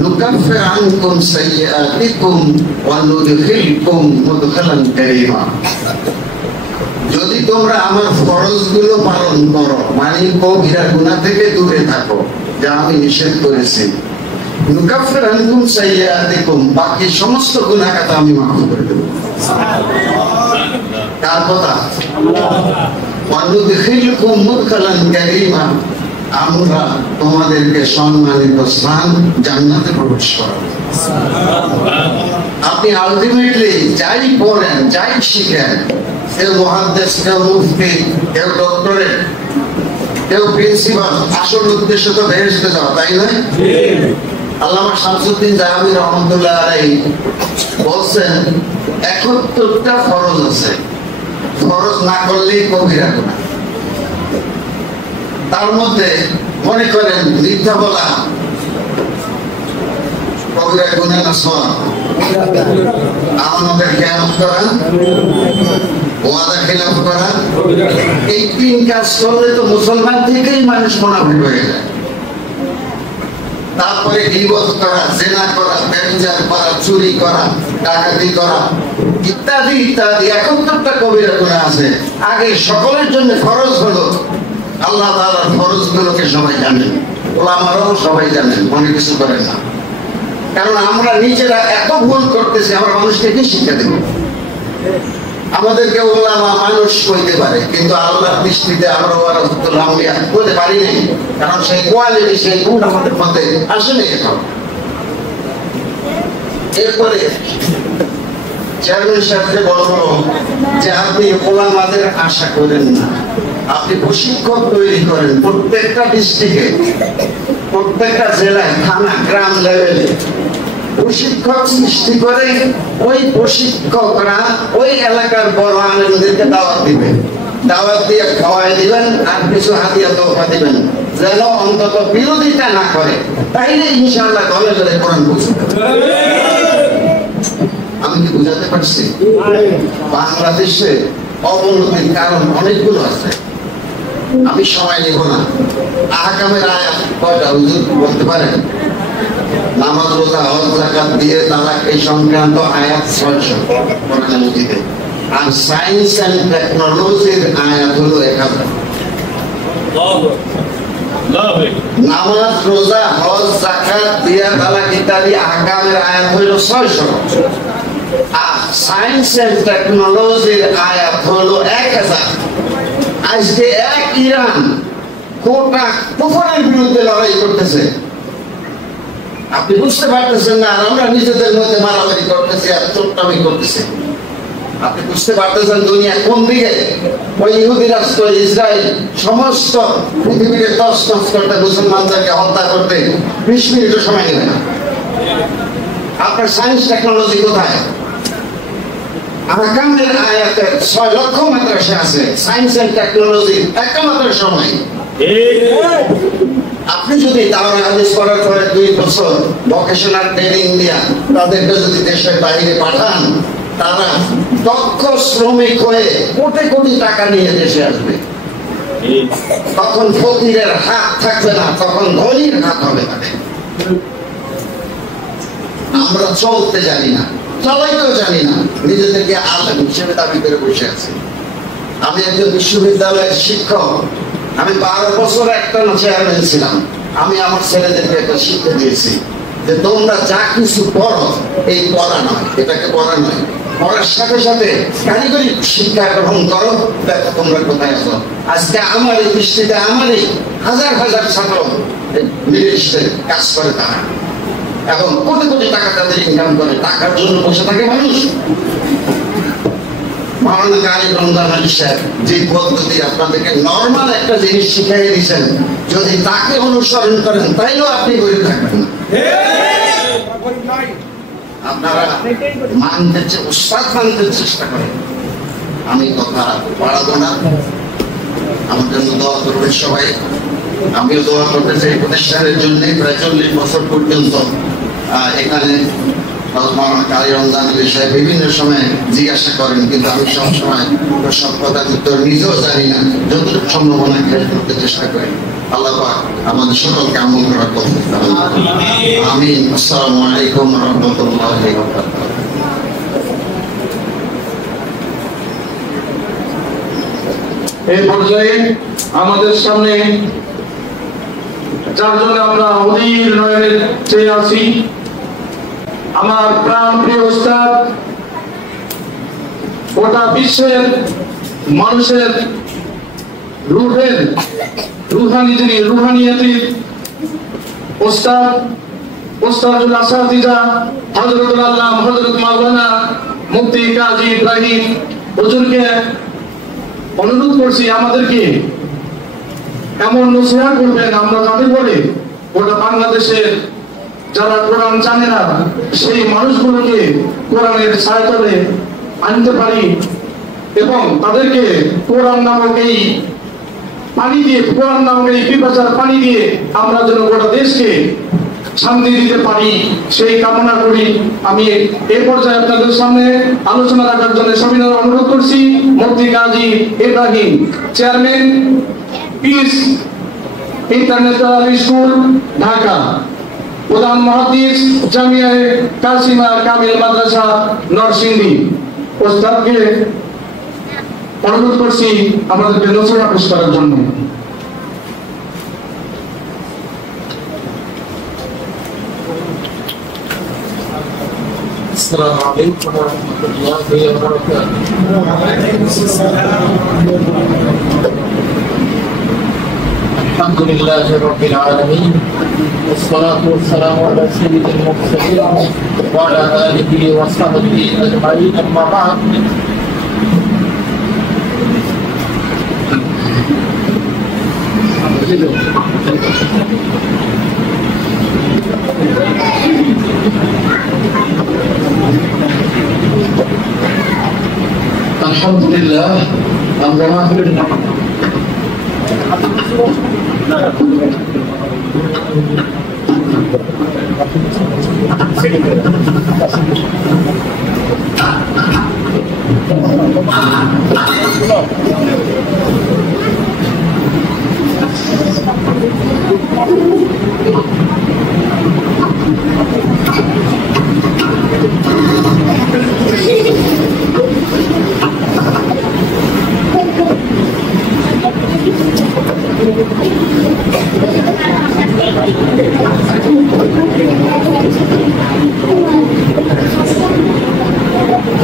নুকাফির আনকুম সাইয়্যাতিকুম ওয়া নুদখিলকুম মুদখালান কারীমা। যদি তোমরা আমার ফরজগুলো পালন করো, মানে কবিরা গুনাহ থেকে দূরে থাকো যা আমি নিষেধ করেছি, নুকাফির আনকুম সাইয়্যাতিকুম, বাকি সমস্ত গুনাহ খাতা আমি মাফ করে দেব। কার কথা? ওয়া নুদখিলকুম মুদখালান কারীমা, আমরা তোমাদেরকে সম্মানিত স্থান জান্নাতে প্রবেশ করাবো। আপনি আলটিমেটলি যাই পড়েন, যাই শিখেন, কেউ মুহাদ্দিস, কেউ মুফতি, কেউ ডক্টরেট, কেউ প্রিন্সিপাল, আসল উদ্দেশ্য তো বেহেশতে যাওয়া, তাই নয়? আল্লামা শামসুদ্দিন জাহাবী রহমাতুল্লাহ আলাইহি বলছেন 71টা ফরজ আছে, ফরজ না করলেই কবিরা গুনাহ। তার মধ্যে মনে করেন মিথ্যা বলা কবিরা গুনাহ না সওয়াব? আমাদের খেয়াল করা, ওয়াদা খেলাফ করা, এই 3 কাজ করলে তো মুসলমান থেকেই মানুষ মুনাফিক হয়ে যায়। তারপরে গীবত করা, জিনা করা, ব্যভিচার করা, চুরি করা, ডাকাতি করা ইত্যাদি ইত্যাদি 71টা কবিরা গুনাহ আছে। আগে সকলের জন্য ফরজ হলো, আল্লাহ তাআলার ফরজগুলোকে সবাই জানেন, ওলামারাও সবাই জানেন, মনে কিছু করেন না। কারণ আমরা নিজেরা এত ভুল করতেছি, আমরা মানুষকে কি শিক্ষা দেব? আমাদেরকে ওলামা মানুষ কইতে পারে, কিন্তু আল্লাহর দৃষ্টিতে আমরা ওয়ারাসাতুল আম্বিয়া বলতে পারি নাই, কারণ সেই কোয়ালিটি, সেই গুণ আমাদের মধ্যে আসেনি এখন। এরপরে চেয়ারম্যান সাহেবকে বলবো যে আপনি ওলামাদের আশা করেন না, আপনি প্রশিক্ষক তৈরি করেন প্রত্যেকটা ডিস্ট্রিক্টে, প্রত্যেকটা জেলায়, থানা, গ্রাম লেভেলে প্রশিক্ষক সৃষ্টি করে ওই প্রশিক্ষকরা ওই এলাকার বড় আলেমদেরকে দাওয়াত দিবেন, দাওয়াত দিয়ে খাওয়াই দিবেন আর কিছু হাদিয়া তোফা দিবেন, যেন অন্তত বিরোধিতা না করে, তাইলে ইনশাআল্লাহ ঘরে ঘরে কোরআন পৌঁছে যাবে। আমি কি বুঝাতে পারছি? বাংলাদেশে অবনতির কারণ অনেকগুলো আছে, আমি সময় নেব না। আহকামের আয়াত কয়টা হুজুর বলতে পারেন? নামাজ, রোজা, হজ, যাকাত, বিয়ে, তালাক এই সংক্রান্ত আয়াত 600 কোরআনে মজিদে। আর সায়েন্স এন্ড টেকনোলজির আয়াত হলো 1000। নামাজ, রোজা, হজ, যাকাত, বিয়ে, তালাক ইত্যাদি আহকামের আয়াত হলো 600। আর সায়েন্স এন্ড টেকনোলজির আয়াত হলো 1000। আজকে এক ইরান গোটা কুফরের বিরুদ্ধে লড়াই করতেছে, আপনি বুঝতে পারতেছেন না? আর আমরা নিজেদের মধ্যে মারামারি করতেছি আর চোট্টামি করতেছি। আপনি বুঝতে পারতেছেন দুনিয়া কোন দিকে? ওই ইহুদি রাষ্ট্র ইসরায়েল সমস্ত পৃথিবীকে তছনছ করতে, মুসলমানদেরকে হত্যা করতে 20 মিনিটও সময় নেবে না। আপনার সায়েন্স টেকনোলজি কোথায়? আহকামের আয়াতের 6 লক্ষ মাদ্রাসা আছে, সায়েন্স এন্ড টেকনোলজি একটা মাত্র সময় আপনি যদি দাওরায়ে হাদিস করার পরে 2 বছর ভোকেশনাল ট্রেনিং দিয়া তাদেরকে যদি দেশের বাইরে পাঠান, তারা দক্ষ শ্রমিক হয়ে কোটি কোটি টাকা নিয়ে দেশে আসবে। তখন ফকিরের হাত থাকবে না, তখন ধনীর হাত হবে না। আমরা চলতে জানি না, চালাইতেও জানি না, নিজেদেরকে আলেম হিসেবে দাবি করে বসে আছি। আমি একজন বিশ্ববিদ্যালয়ের শিক্ষক, আমি 12 বছর একটানা চেয়ারম্যান ছিলাম। আমি আমার ছেলেদেরকে একটা শিক্ষা দিয়েছি যে তোমরা যা কিছু পড়ো, এই পড়া নয়, এটাকে পড়া নয়, পড়ার সাথে সাথে কারিগরি শিক্ষা গ্রহণ করো। দেখো তোমরা কোথায় আছো। আজকে আমার এই দৃষ্টিতে আমারই হাজার হাজার ছাত্র মিলিয়ে কাজ করে, তারা এবং কোটি কোটি টাকা তাদের ইনকাম করে। টাকার জন্য বসে থাকে মানুষ। মাওলানা কারি রমজান আলী সাহেব যে পদ্ধতি আপনাদেরকে নর্মাল একটা জিনিস শিখাই দিয়েছেন, যদি তাকে অনুসরণ করেন তাইলেও আপনি গরিব থাকবেন না। আপনারা মানতে উস্তাদ মানতে চেষ্টা করেন। আমি কথা বাড়াবো না, আমার জন্য দোয়া করবেন সবাই। আমিও দোয়া করতে চাই প্রতিষ্ঠানের জন্য। প্রায় 40 বছর পর্যন্ত এখানে কারি রমজান আলী সাহেব বিভিন্ন সময় জিজ্ঞাসা করেন, কিন্তু আমি সবসময় সব কথার উত্তর নিজেও জানি না। যতটুকু সম্ভাবনা খেয়াল করতে চেষ্টা করি। আল্লাহ পাক আমাদের সকলকে আমল করার তৌফিক দান করুন। আমিন। আসসালামু আলাইকুম ওয়া রাহমাতুল্লাহি ওয়া বারাকাতুহু। এই পর্যায়ে আমাদের সামনে যার জন্য আমরা অধীর নয়নে চেয়ে আছি, আমার প্রাণ প্রিয় উস্তাদ, গোটা বিশ্বের মানুষের রুহের রুহানি যিনি রুহানিয়াতির উস্তাদুল আসাতিজা হযরতুল আল্লাহ হযরত মাওলানা মুফতি কাজী ইব্রাহিম হুজুরকে অনুরোধ করছি আমাদেরকে এমন নসিহত করবেন, আমরা যাতে করে গোটা বাংলাদেশের যারা কোরআন জানে না সেই মানুষগুলোকে কোরআনের ছায়াতলে আনতে পারি এবং তাদেরকে কোরআন নামক এই পানি দিয়ে, কোরআন নামক এই পিপাসার পানি দিয়ে আমরা যেন গোটা দেশকে শান্তি দিতে পারি, সেই কামনা করি। আমি এই পর্যায়ে আপনাদের সামনে আলোচনা রাখার জন্য সবিনয় অনুরোধ করছি মুফতি Kazi Ibrahim, chairman peace international school Dhaka, প্রধান মুহাদ্দিস জামিয়া কাসিমা কামিল মাদ্রাসা নরসিংদী। ওস্তাদকে অনুরোধ করছি আমাদেরকে নসিহত পেশ করার জন্য। السلام عليكم ورحمة الله وبركاته. الحمد لله رب العالمين، والصلاة والسلام على سيد المرسلين وعلى آله وصحبه أجمعين، أما بعد. Alhamdulillah, alhamdulillah.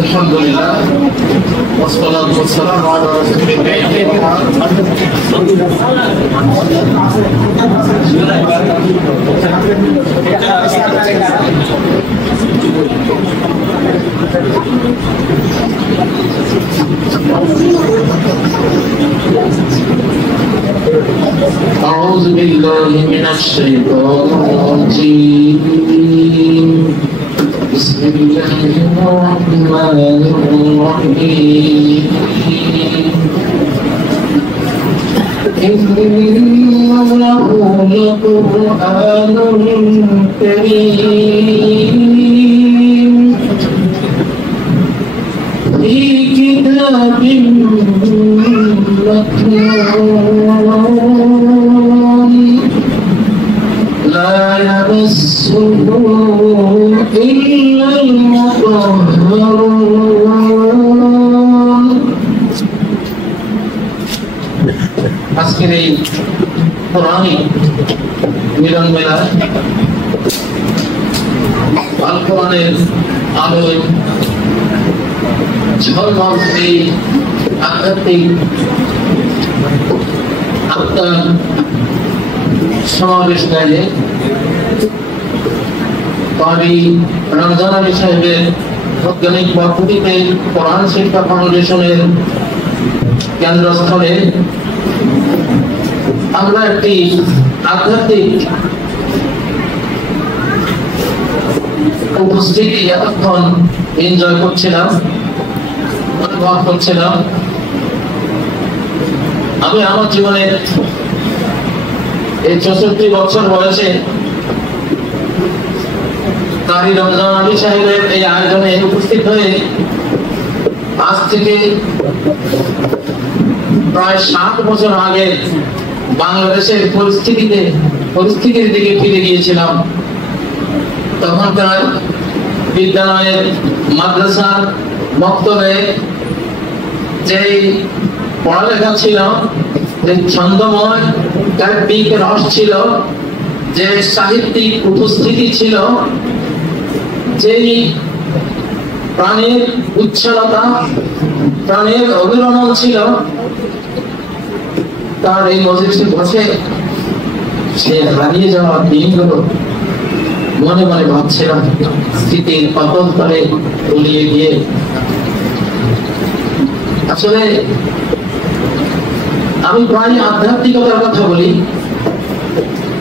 Alhamdulillah, wassalatu wassalamu ala rasulillah. أعوذ بالله من الشيطان الرجيم. بسم الله الرحمن الرحيم. إنه لقرآن كريم في كتاب مكنون لا يمسه إلا المطهرون আজকের এই কোরআনী মিলন মেলা আল কোরআনের আলোয় ঝলমল এই আধ্যাত্মিক আত্মার সমাবেশ গায়ে কারি রমজান আলী সাহেবের বৈজ্ঞানিক পদ্ধতিতে কোরআন শিক্ষা ফাউন্ডেশনের কেন্দ্রস্থলে আমরা একটি আধ্যাত্মিক উপস্থিতি এতক্ষণ এনজয় করছিলাম, অনুভব করছিলাম। আমি আমার জীবনের এই 64 বছর বয়সে কারি রমজান আলী সাহেবের এই আয়োজনে উপস্থিত হয়ে আজ থেকে প্রায় 60 বছর আগে বাংলাদেশের পরিস্থিতির দিকে ফিরে গিয়েছিলাম। তখনকার বিদ্যালয়ের মাদ্রাসা মক্তবে যে পড়ালেখা ছিল, যে ছন্দময় কাব্যিক রস ছিল, যে সাহিত্যিক উপস্থিতি ছিল, যে প্রাণের উচ্ছলতা, প্রাণের অবিরমণ ছিল, তার এই মজলিসে বসে সে হারিয়ে যাওয়া দিনগুলো মনে মনে ভাবছিলাম, স্মৃতির পাতল তলে তলিয়ে গিয়ে। আসলে আমি প্রায় আধ্যাত্মিকতার কথা বলি।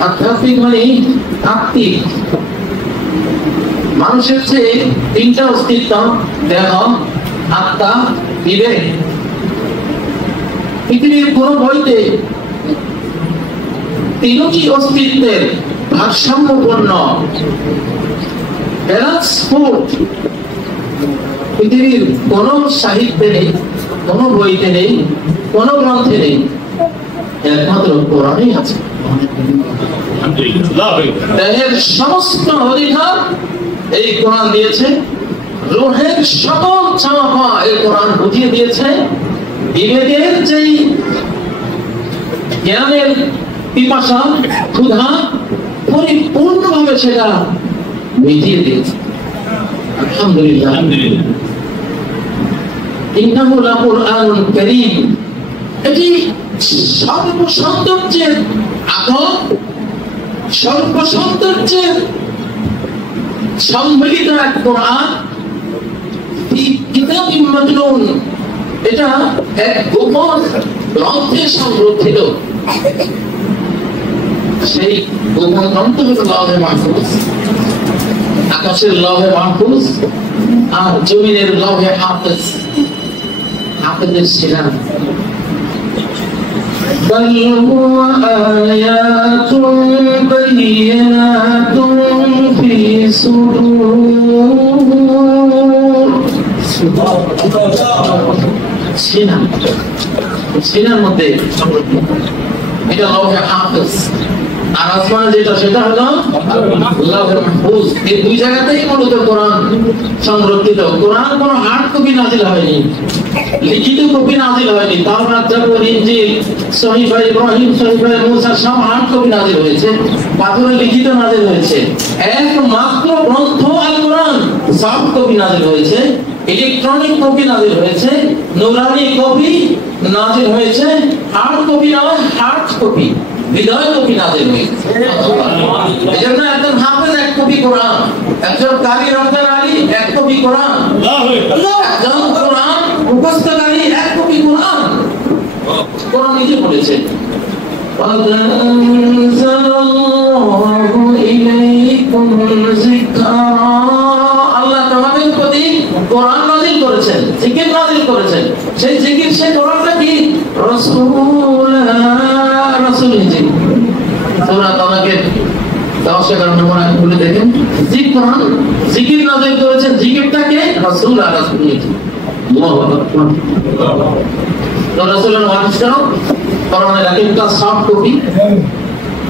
আধ্যাত্মিক মানে আত্মিক। মানুষের চেয়ে 3টা অস্তিত্ব, দেহ, আত্মা, বিবেক। পৃথিবীর কোন বইতে 3টি অস্তিত্বের ভারসাম্যপূর্ণ ব্যালেন্স ফুড পৃথিবীর কোন সাহিত্যে নেই, কোন বইতে নেই, কোন গ্রন্থে নেই, একমাত্র কোরআনেই আছে। দেহের সমস্ত অধিকার এই কোরআন দিয়েছে, রূহের সকল চাওয়া এই কোরআন বুঝিয়ে দিয়েছে, বিবেকের যেই জ্ঞানের পিপাসা, ক্ষুধা, পরিপূর্ণভাবে সেটা মিটিয়ে দিয়েছে। আলহামদুলিল্লাহ। ইন্নাহু লাকুরআনুন কারীম। এটি সর্বসৌন্দর্যের আগম, সর্বসৌন্দর্যের সম্মিলিত এক কোরআন। কিতাবিন মাকনুন। এটা এক গোপন গ্রন্থে সংরক্ষিত। সেই গোপন গ্রন্থ হল লৌহে মাহফুজ। আকাশের লৌহে মাহফুজ আর জমিনের লৌহে হাফেজ। হাফেজের শিরা। بل هو آيات بينات في صدور সিনার মধ্যে এটা লৌহে হাফেজ। আর আসমানে যেটা সেটা হলো লৌহে মাহফুজ। এই 2 জায়গাতেই মূলত কোরআন সংরক্ষিত। কোরআন কোনো হার্ড কপি নাযিল হয়নি, লিখিত কপি নাযিল হয়নি। তাওরাত, জাবুর, ইনজিল, সহিফা ইব্রাহিম, সহিফা মুসা সব হার্ড কপি নাযিল হয়েছে, পাথরে লিখিত নাযিল হয়েছে। একমাত্র গ্রন্থ আল কোরআন সফট কপি নাযিল হয়েছে, ইলেকট্রনিক কপি নাযিল হয়েছে, নূরানি কপি নাযিল হয়েছে। হার্ড কপি নয়, হার্ড কপি, হৃদয় কপি নাযিল হয়েছে। এজন্য একজন হাফেজ 1 কপি কোরআন, একজন কারি রমজান আলী 1 কপি কোরআন, একজন কোরআন মুখস্থকারী 1 কপি কোরআন। কোরআন নিজে বলেছে আল্লাহ আমাদের প্রতি কোরআন নাযিল করেছেন, জিকির নাযিল করেছেন। সেই জিকির, সেই কোরআনটা কি? রাসূল নিজে। সূরা তালাকের 10-11 নম্বর আয়াত খুলে দেখেন, কোরআন জিকির নাযিল করেছেন, জিকিরটাকে রাসূল আর রাসূল নিজে। আল্লাহু আকবার। তো রাসূলের ওয়ারিসরাও কোরআনের একটা সফট কপি,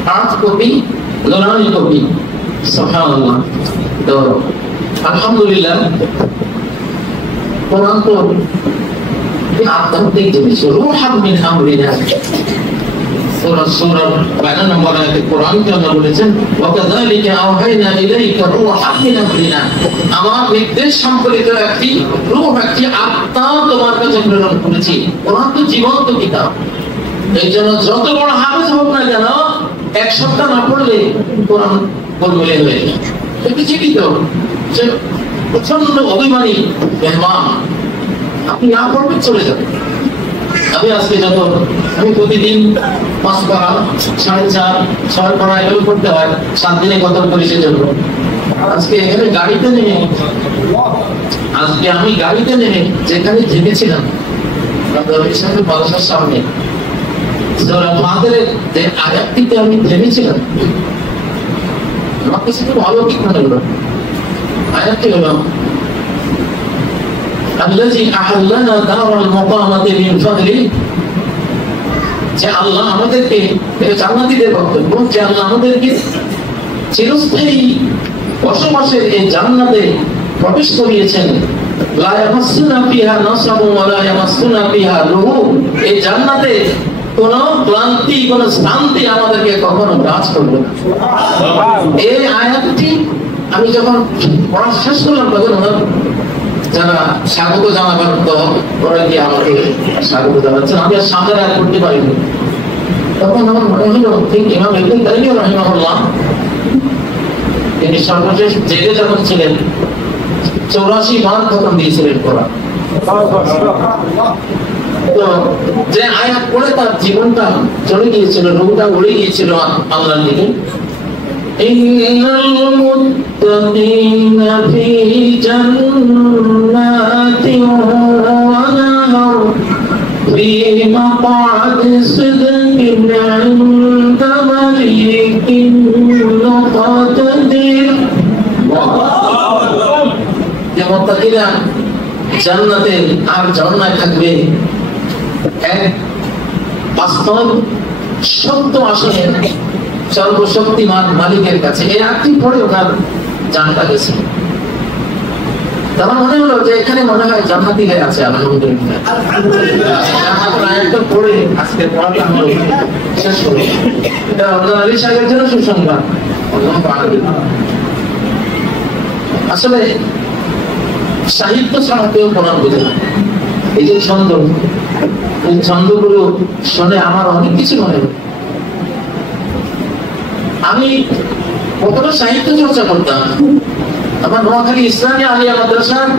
হার্ড কপি, নুরানি কপি। সুবহানাল্লাহ। তো আলহামদুলিল্লাহ, কোরআন তো আধ্যাত্মিক জিনিস, রূহাম মিন আমরিনা। সূরা 52 নম্বর আয়াতে কোরআনকে আল্লাহ বলেছেন, ওয়া কাযালিকা আওহাইনা ইলাইকা রূহাম মিন আমরিনা। আমার নির্দেশ সম্পর্কিত একটি রূহ, একটি আত্মা তোমার কাছে প্রেরণ করেছি। কোরআন তো জীবন্ত কিতাব। এই জন্য যত বড় হাফেজ হোক না কেন, এক সপ্তাহ না পড়লে কোরআন গোলমেলে হয়ে যায়। একটু চিন্তিত, সে প্রচন্ড অভিমানী মেহমান, আপনি না পড়বেন চলে যাবেন। আমি আজকে আমি প্রতিদিন 5 পারা, 4.5, 6 পারা এগুলো করতে হয়, 7 দিনে কত করি সেজন্য। আজকে এখানে গাড়িতে নেমে, আমি গাড়িতে নেমে যেখানে থেমেছিলাম বাসার সামনে, মাদের যে আয়াতটিতে আমি থেমেছিলাম, আমার কাছে খুব অলৌকিক মনে হলো। আয়াতটি হলো, আল্লাযী আহাল্লানা দারাল মুকামাতি মিন ফাদলি, যে আল্লাহ আমাদেরকে, জান্নাতীদের বক্তব্য, যে আল্লাহ আমাদেরকে চিরস্থায়ী বসবাসের এই জান্নাতে প্রবেশ করিয়েছেন। লা ইয়ামাসসুনা ফিহা নাসাবুন ওয়া লা ইয়ামাসসুনা ফিহা লুগুব। এই জান্নাতে কোন ক্লান্তি, কোন শান্তি আমাদেরকে কখনো গ্রাস করবে না। এই আয়াতটি আমি যখন পড়া শেষ করলাম, তখন যারা স্বাগত জানাবার তো ওরা কি আমাকে স্বাগত জানাচ্ছেন, আমি আর সামনে আর করতে পারিনি। তখন আমার মনে হলো, ঠিক ইমাম ইবনে তাইমিয়া রাহিমাহুল্লাহ, তিনি সর্বশেষ জেলে যখন ছিলেন 84 বার খতম দিয়েছিলেন কোরআন। তো যে আয়াত পড়ে তার জীবনটা চলে গিয়েছিল, রূহটা উড়ে গিয়েছিল আল্লাহর দিকে। ইন্নাল মুত্তাকিনা ফি জান্নাতিন ওয়া নাহার ফি মাকআদি সিদকিন ইনদা মালিকিন মুকতাদির। যে মুত্তাকিরা জান্নাতে আর জান্নাতে থাকবে এক বাস্তব সত্য আসনে সর্বশক্তিমান মালিকের কাছে। এই আয়াতটি পড়ে ওনার জানটা গেছে। আমার মনে হলো যে এখানে মনে হয় জান্নাতীরা আছে। আলহামদুলিল্লাহ, আয়াতটা পড়ে আজকে পড়াটা আমার শেষ হলো। এটা আব্দুল আলী সাহেবের জন্য সুসংবাদ। আসলে সাহিত্য ছাড়া কেউ কোরআন বোঝে না। এই যে ছন্দ, এই ছন্দগুলো শুনে আমার অনেক কিছু মনে হয়। আমি কতটা সাহিত্য চর্চা করতাম। আমার নোয়াখালী ইসলামী আলিয়া মাদ্রাসার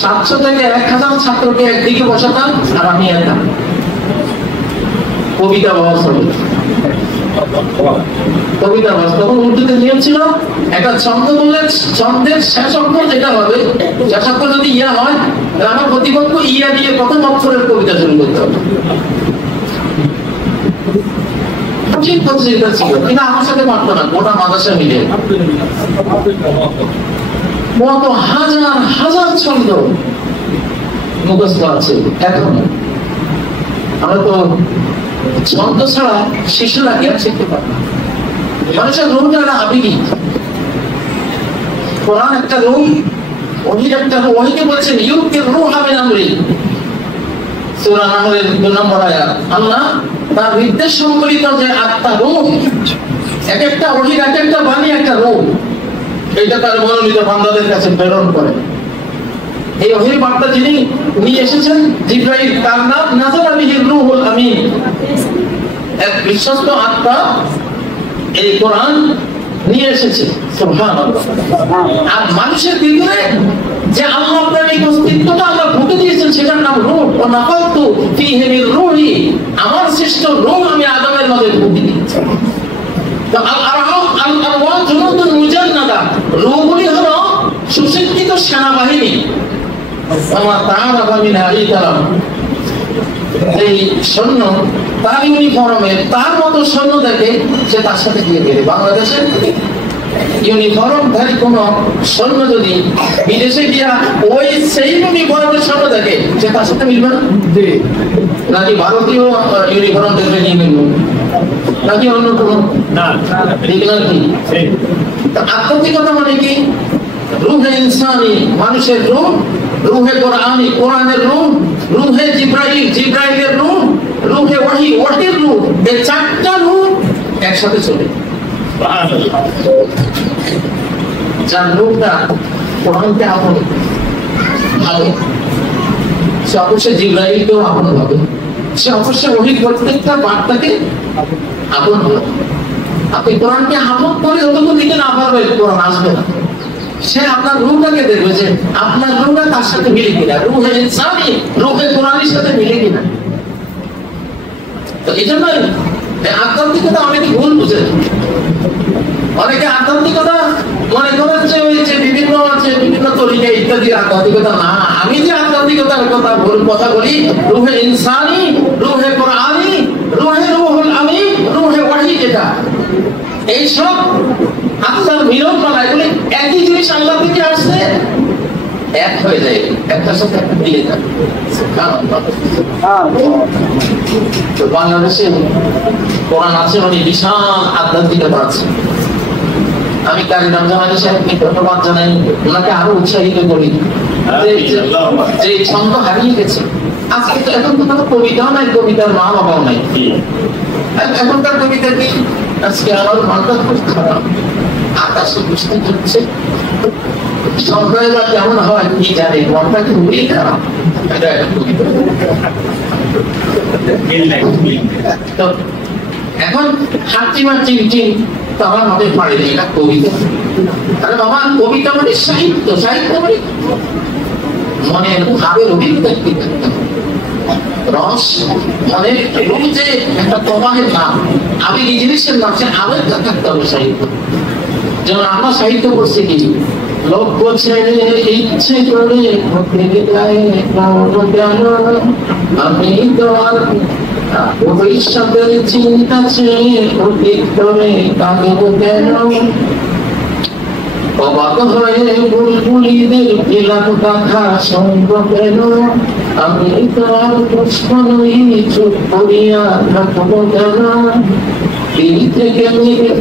700 থেকে 1000 ছাত্রকে একদিকে বসাতাম, আর আমি একা কবিতা বস হবে। কবিতা বস তখন উর্দুতে নিয়ম ছিল, একটা ছন্দ বললে ছন্দের শেষ অক্ষর যেটা হবে, শেষ অক্ষর যদি ইয়া হয়, আমার প্রতিপক্ষ ইয়া দিয়ে প্রথম অক্ষরের কবিতা শুরু করতে হবে। ঠিক প্রতিযোগিতা ছিল, কিন্তু আমার সাথে পারতো না, গোটা মাদ্রাসা মিলে কত হাজার হাজার ছন্দ মুখস্থ আছে। এখন আমরা তো ছন্দ ছাড়া শিশুরা কি আর শিখতে পারে না। মানুষের রূপটা একটা আবেগী, কোরআন একটা রূপ, ওহির একটা রূপ। ওহিকে বলছেন ইউকের রূহ মিন আমরি, সূরা নাহলের 2 নম্বর আয়াত। আল্লাহ তার নির্দেশ সম্বলিত যে আত্মা, রূহ, এক একটা ওহির, এক একটা বাণী, একটা রূপ, এটা তার মনোনীত বান্দাদের কাছে প্রেরণ করে। এই ওহির বার্তা যিনি নিয়ে এসেছেন জিবরাইল, তার নাম নাযালা বিহির রূহুল আমিন। এক বিশ্বস্ত আত্মা এই কোরআন নিয়ে এসেছে। সুবহানাল্লাহ। আর মানুষের ভিতরে যে আল্লাহ প্রেমিক অস্তিত্বটা আল্লাহ ঢুকে দিয়েছেন, সেটার নাম রূহ। ও নাফাতু ফীহি মির রূহি, আমার সৃষ্ট রূহ আমি আদমের মধ্যে ঢুকে দিয়েছি। তো আল আরওয়াহ জুনুদুন মুজান্নাদা, রূহগুলি হলো সুশিক্ষিত সেনাবাহিনী আমার তার আগামী নারী তারা এই সৈন্য তার ইউনিফর্মে তার মতো সৈন্য দেখে সে তার সাথে গিয়ে গেলে বাংলাদেশের ইউনিফর্মধারী কোন সৈন্য যদি বিদেশে গিয়া ওই সেই ইউনিফর্মের সৈন্য দেখে সে তার সাথে মিলবে না, নাকি ভারতীয় ইউনিফর্ম দেখলে নিয়ে মিলবে নাকি অন্য কোনো কি? আধ্যাত্মিকতা মানে কি? রূহে ইনসানি, মানুষের রূহ, রূহে কোরআনি, কোরআনের রূহ, রূহে জিব্রাইল, জিব্রাইলের রূহ, রূহে ওহী, ওহীর রূহ, এই চারটা রূহ একসাথে চলে। যার রূহটা কোরআনকে আপন ভাবে, সে অবশ্যই জিব্রাইলকেও আপন ভাবে, সে অবশ্যই ওহীর প্রত্যেকটা বার্তাকে আপন ভাবে। আপনি কোরআনকে আপন করে যতক্ষণ নিতে না পারবে কোরআন আসবে না। সে আপনার রূহটাকে দেখবে যে আপনার রূহটা তার সাথে মিলে কিনা, রূহে ইনসানি, রূহে কোরআনের সাথে মিলে কিনা। তো এই জন্যই আধ্যাত্মিকতা অনেকে ভুল বুঝে। অনেকে আধ্যাত্মিকতা মনে করেন যে ওই যে বিভিন্ন তরিকা ইত্যাদি আধ্যাত্মিকতা না। আমি যে আধ্যাত্মিকতার কথা বলি, রূহে ইনসানি, রূহে কোরআনি, রূহুল আমিন, রূহে ওহী, যেটা এইসব আল্লাহর মিলন করা, এগুলি একই জিনিস আল্লাহ থেকে আসছে, এক হয়ে যায়, একটার সাথে একটা মিলে যায়। তো বাংলাদেশে কোরআন আছে মানে বিশাল আধ্যাত্মিকতা আছে। আমি কারি রমজান সাহেবকে ধন্যবাদ জানাই, ওনাকে আরো উৎসাহিত করি যে ছন্দ হারিয়ে গেছে। আজকে তো এখন তো কোনো কবিতাও নাই, কবিতার মা বাবাও নাই। এখনকার কবিতা কি? আজকে আমার মনটা খুব খারাপ, আকাশে বৃষ্টি হচ্ছে, সন্ধ্যাবেলা কেমন হয় কি জানে, মনটা খুবই খারাপ। এটা একটা কবিতা। তো এখন হাঁচিমা চিনচিন তো আমার মনে পড়ে যে এটা কবিতা। আরে বাবা, কবিতা মানে সাহিত্য, সাহিত্য মানে মনের ভাবের অভিব্যক্তি, রস, মনের এবং যে একটা প্রবাহের নাম, আবেগী জিনিসের নাম, সে আবেগটা থাকতে হবে সাহিত্য। যেমন আমরা সাহিত্য করছি কি, লক্ষ্য ছেড়ে ইচ্ছে করে আমি তো আর ভবিষ্যতের চিন্তা ছেড়ে অতীত করে কাঁদব কেন, অবাক হয়ে বুলবুলিদের বিলাপ কথা সঙ্গ কেন, আমি তো আর পুষ্প নই চুপ করিয়া থাকব কেন, দিল থেকে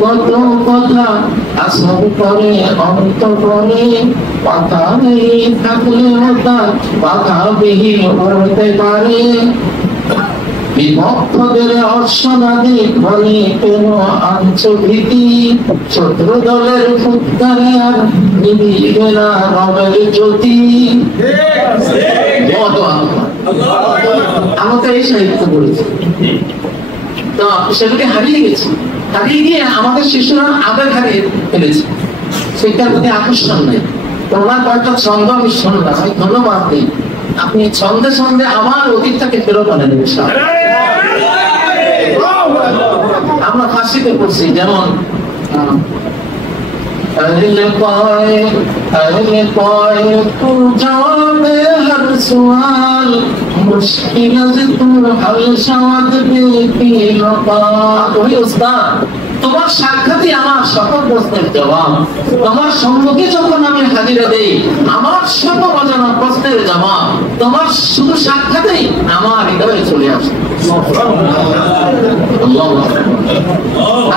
কত কথা আসর করে অন্ত করে, পাতা নেই থাকলেও তার পাতা বিহীন হতে পারে, বিভক্তদের অর্শনাদি ঘরে কেন আঞ্চ ভীতি, শত্রু দলের ফুৎকারে আর নিভিবে না রবের জ্যোতি। আমরা তো এই সাহিত্য করেছি, তো সেটাকে হারিয়ে গেছি। হারিয়ে গিয়ে আমাদের শিশুরা আবেগ হারিয়ে ফেলেছে, সেটার প্রতি আকর্ষণ নেই। ওনার কয়েকটা ছন্দ আমি শুনলাম, আমি ধন্যবাদ দিই। আপনি ছন্দে ছন্দে আমার অতীতটাকে ফেরত আনেন। আমরা ফাঁসিতে পড়ছি, যেমন अहले पाए तू जाने हर सवाल मुश्किल से तू हल शाद बेटी लपा। वही उस्ताद, তোমার সাক্ষাৎই আমার সকল প্রশ্নের জবাব। তোমার সম্মুখে যখন আমি হাজিরা দেই, আমার সকল অজানা প্রশ্নের জবাব তোমার শুধু সাক্ষাতেই আমার হৃদয়ে চলে আসে।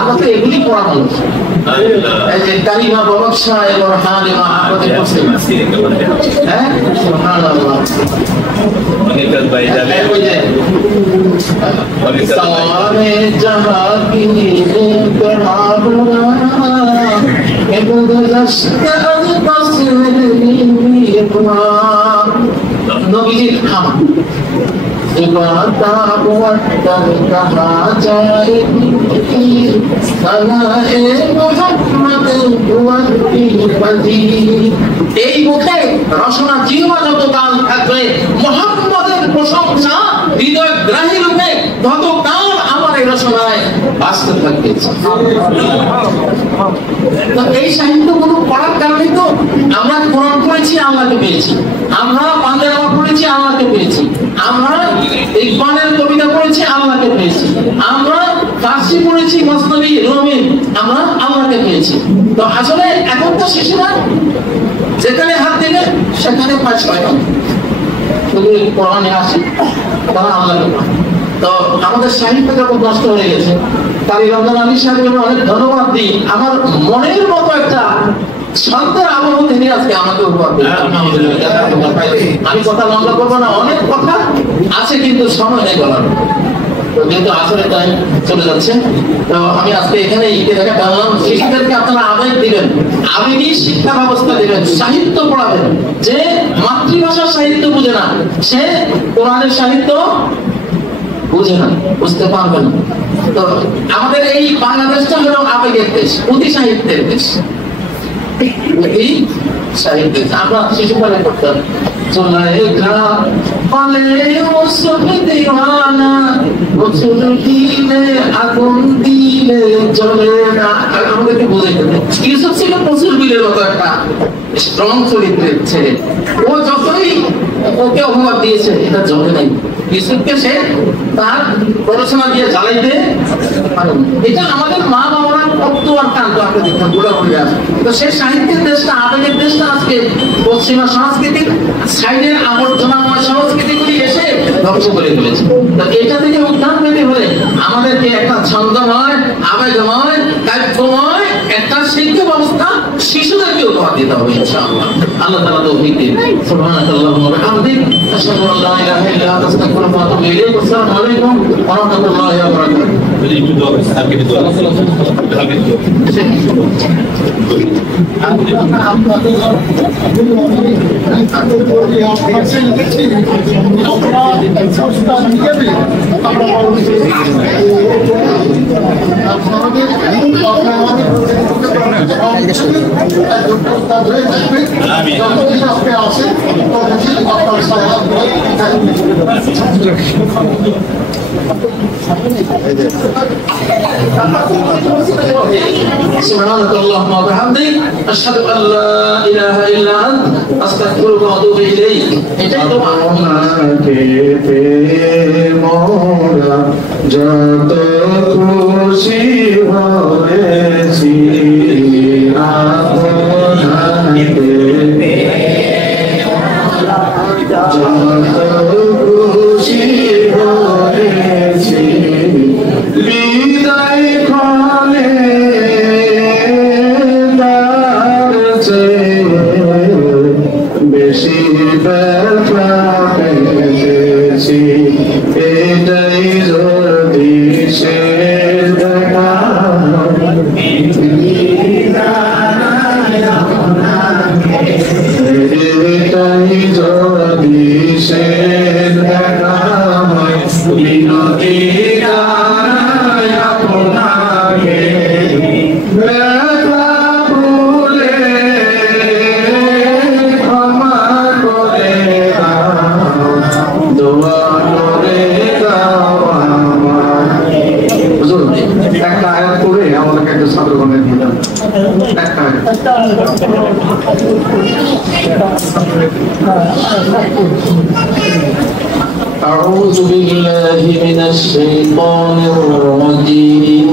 আমাকে এগুলি পড়া মানুষ, এই যে কালিমা বলকশা এবং হালিমা আপদে পড়ছে, হ্যাঁ সুবহানাল্লাহ। सारे जहां की नबीजिर खाम कहा जाए এই মুখে রসনা জিহ্বা যতকাল থাকবে, মুহাম্মদের প্রশংসা হৃদয়গ্রাহী রূপে ততকাল আমার এই রচনায় বাঁচতে থাকবে। তো এই সাহিত্যগুলো পড়ার কারণে তো আমরা কোরআন পড়েছি, আল্লাহকে পেয়েছি, আমরা বাংলা পড়েছি, আল্লাহকে পেয়েছি, আমরা ইকবালের কবিতা পড়েছি, আল্লাহকে পেয়েছি, আমরা ফার্সি পড়েছি, মসনবী, রুমি, আমরা আল্লাহকে পেয়েছি। তো আসলে এখন তো শিশুরা যেখানে হাত দিলে সেখানে পাঁচ পায় না, শুধু কোরআনে আসে, তারা আল্লাহকে পায়। তো আমাদের সাহিত্য যখন নষ্ট হয়ে গেছে, তাই রমজান আলী সাহেবকে অনেক ধন্যবাদ দিই। আমার মনের মতো একটা শান্তের আবহ তিনি আজকে আমাকে উপহার দিলেন। আমি কথা লম্বা করবো না, অনেক কথা আছে কিন্তু সময় নেই বলার। যেহেতু আসলে তাই চলে যাচ্ছে, তো আমি আজকে এখানে দেখা পেলাম শিশুদেরকে আপনারা আবেগ দিবেন, আবেগী শিক্ষা ব্যবস্থা দিবেন, সাহিত্য পড়াবেন। যে মাতৃভাষার সাহিত্য বুঝে না, সে কোরআনের সাহিত্য বুঝে না, বুঝতে পারবে না। তো আমাদের এই বাংলাদেশটা হলো আবেগের দেশ, অতি সাহিত্যের দেশ। এই সাহিত্য আমরা শিশুকালে করতাম, আগুন দিলে জ্বলে না, আমাদেরকে বুঝে গেছে। ইউসুফ ছিল প্রচুর বীরের মতো একটা স্ট্রং চরিত্রের ছেলে, ও যতই ওকে অপবাদ দিয়েছে এটা জ্বলে নাই। ইউসুফকে সে তার পড়াশোনা দিয়ে জ্বালাইতে পারে। এটা আমাদের মা বাবারা কত আর কান্ত আঁকে দেখতাম বুড়া বুড়ি আসে। তো সেই সাহিত্যের দেশটা, আবেগের দেশটা আজকে পশ্চিমা সংস্কৃতির সাইডের আবর্জনাময় সংস্কৃতিগুলি এসে ধ্বংস করে ফেলেছে। তো এটা থেকে উদ্ধার পেতে হলে আমাদেরকে একটা ছন্দময়, আবেগময়, কাব্যময় একটা শিক্ষা ব্যবস্থা শিশুদেরকে উপহার দিতে হবে ইনশাআল্লাহ। আল্লাহ তাআলা তৌফিক দিন। সুবহানাল্লাহি ওয়া বিহামদিহি, আশহাদু আল লা ইলাহা ইল্লা আনতা, আস্তাগফিরুকা ওয়া আতুবু ইলাইক। আসসালামু আলাইকুম ওয়া রাহমাতুল্লাহি ওয়া سبحانك اللهم وبحمدك أشهد أن لا إله إلا أنت أستغفرك وأتوب إليك. যত খুশি হয়েছি أعوذ بالله من الشيطان الرجيم.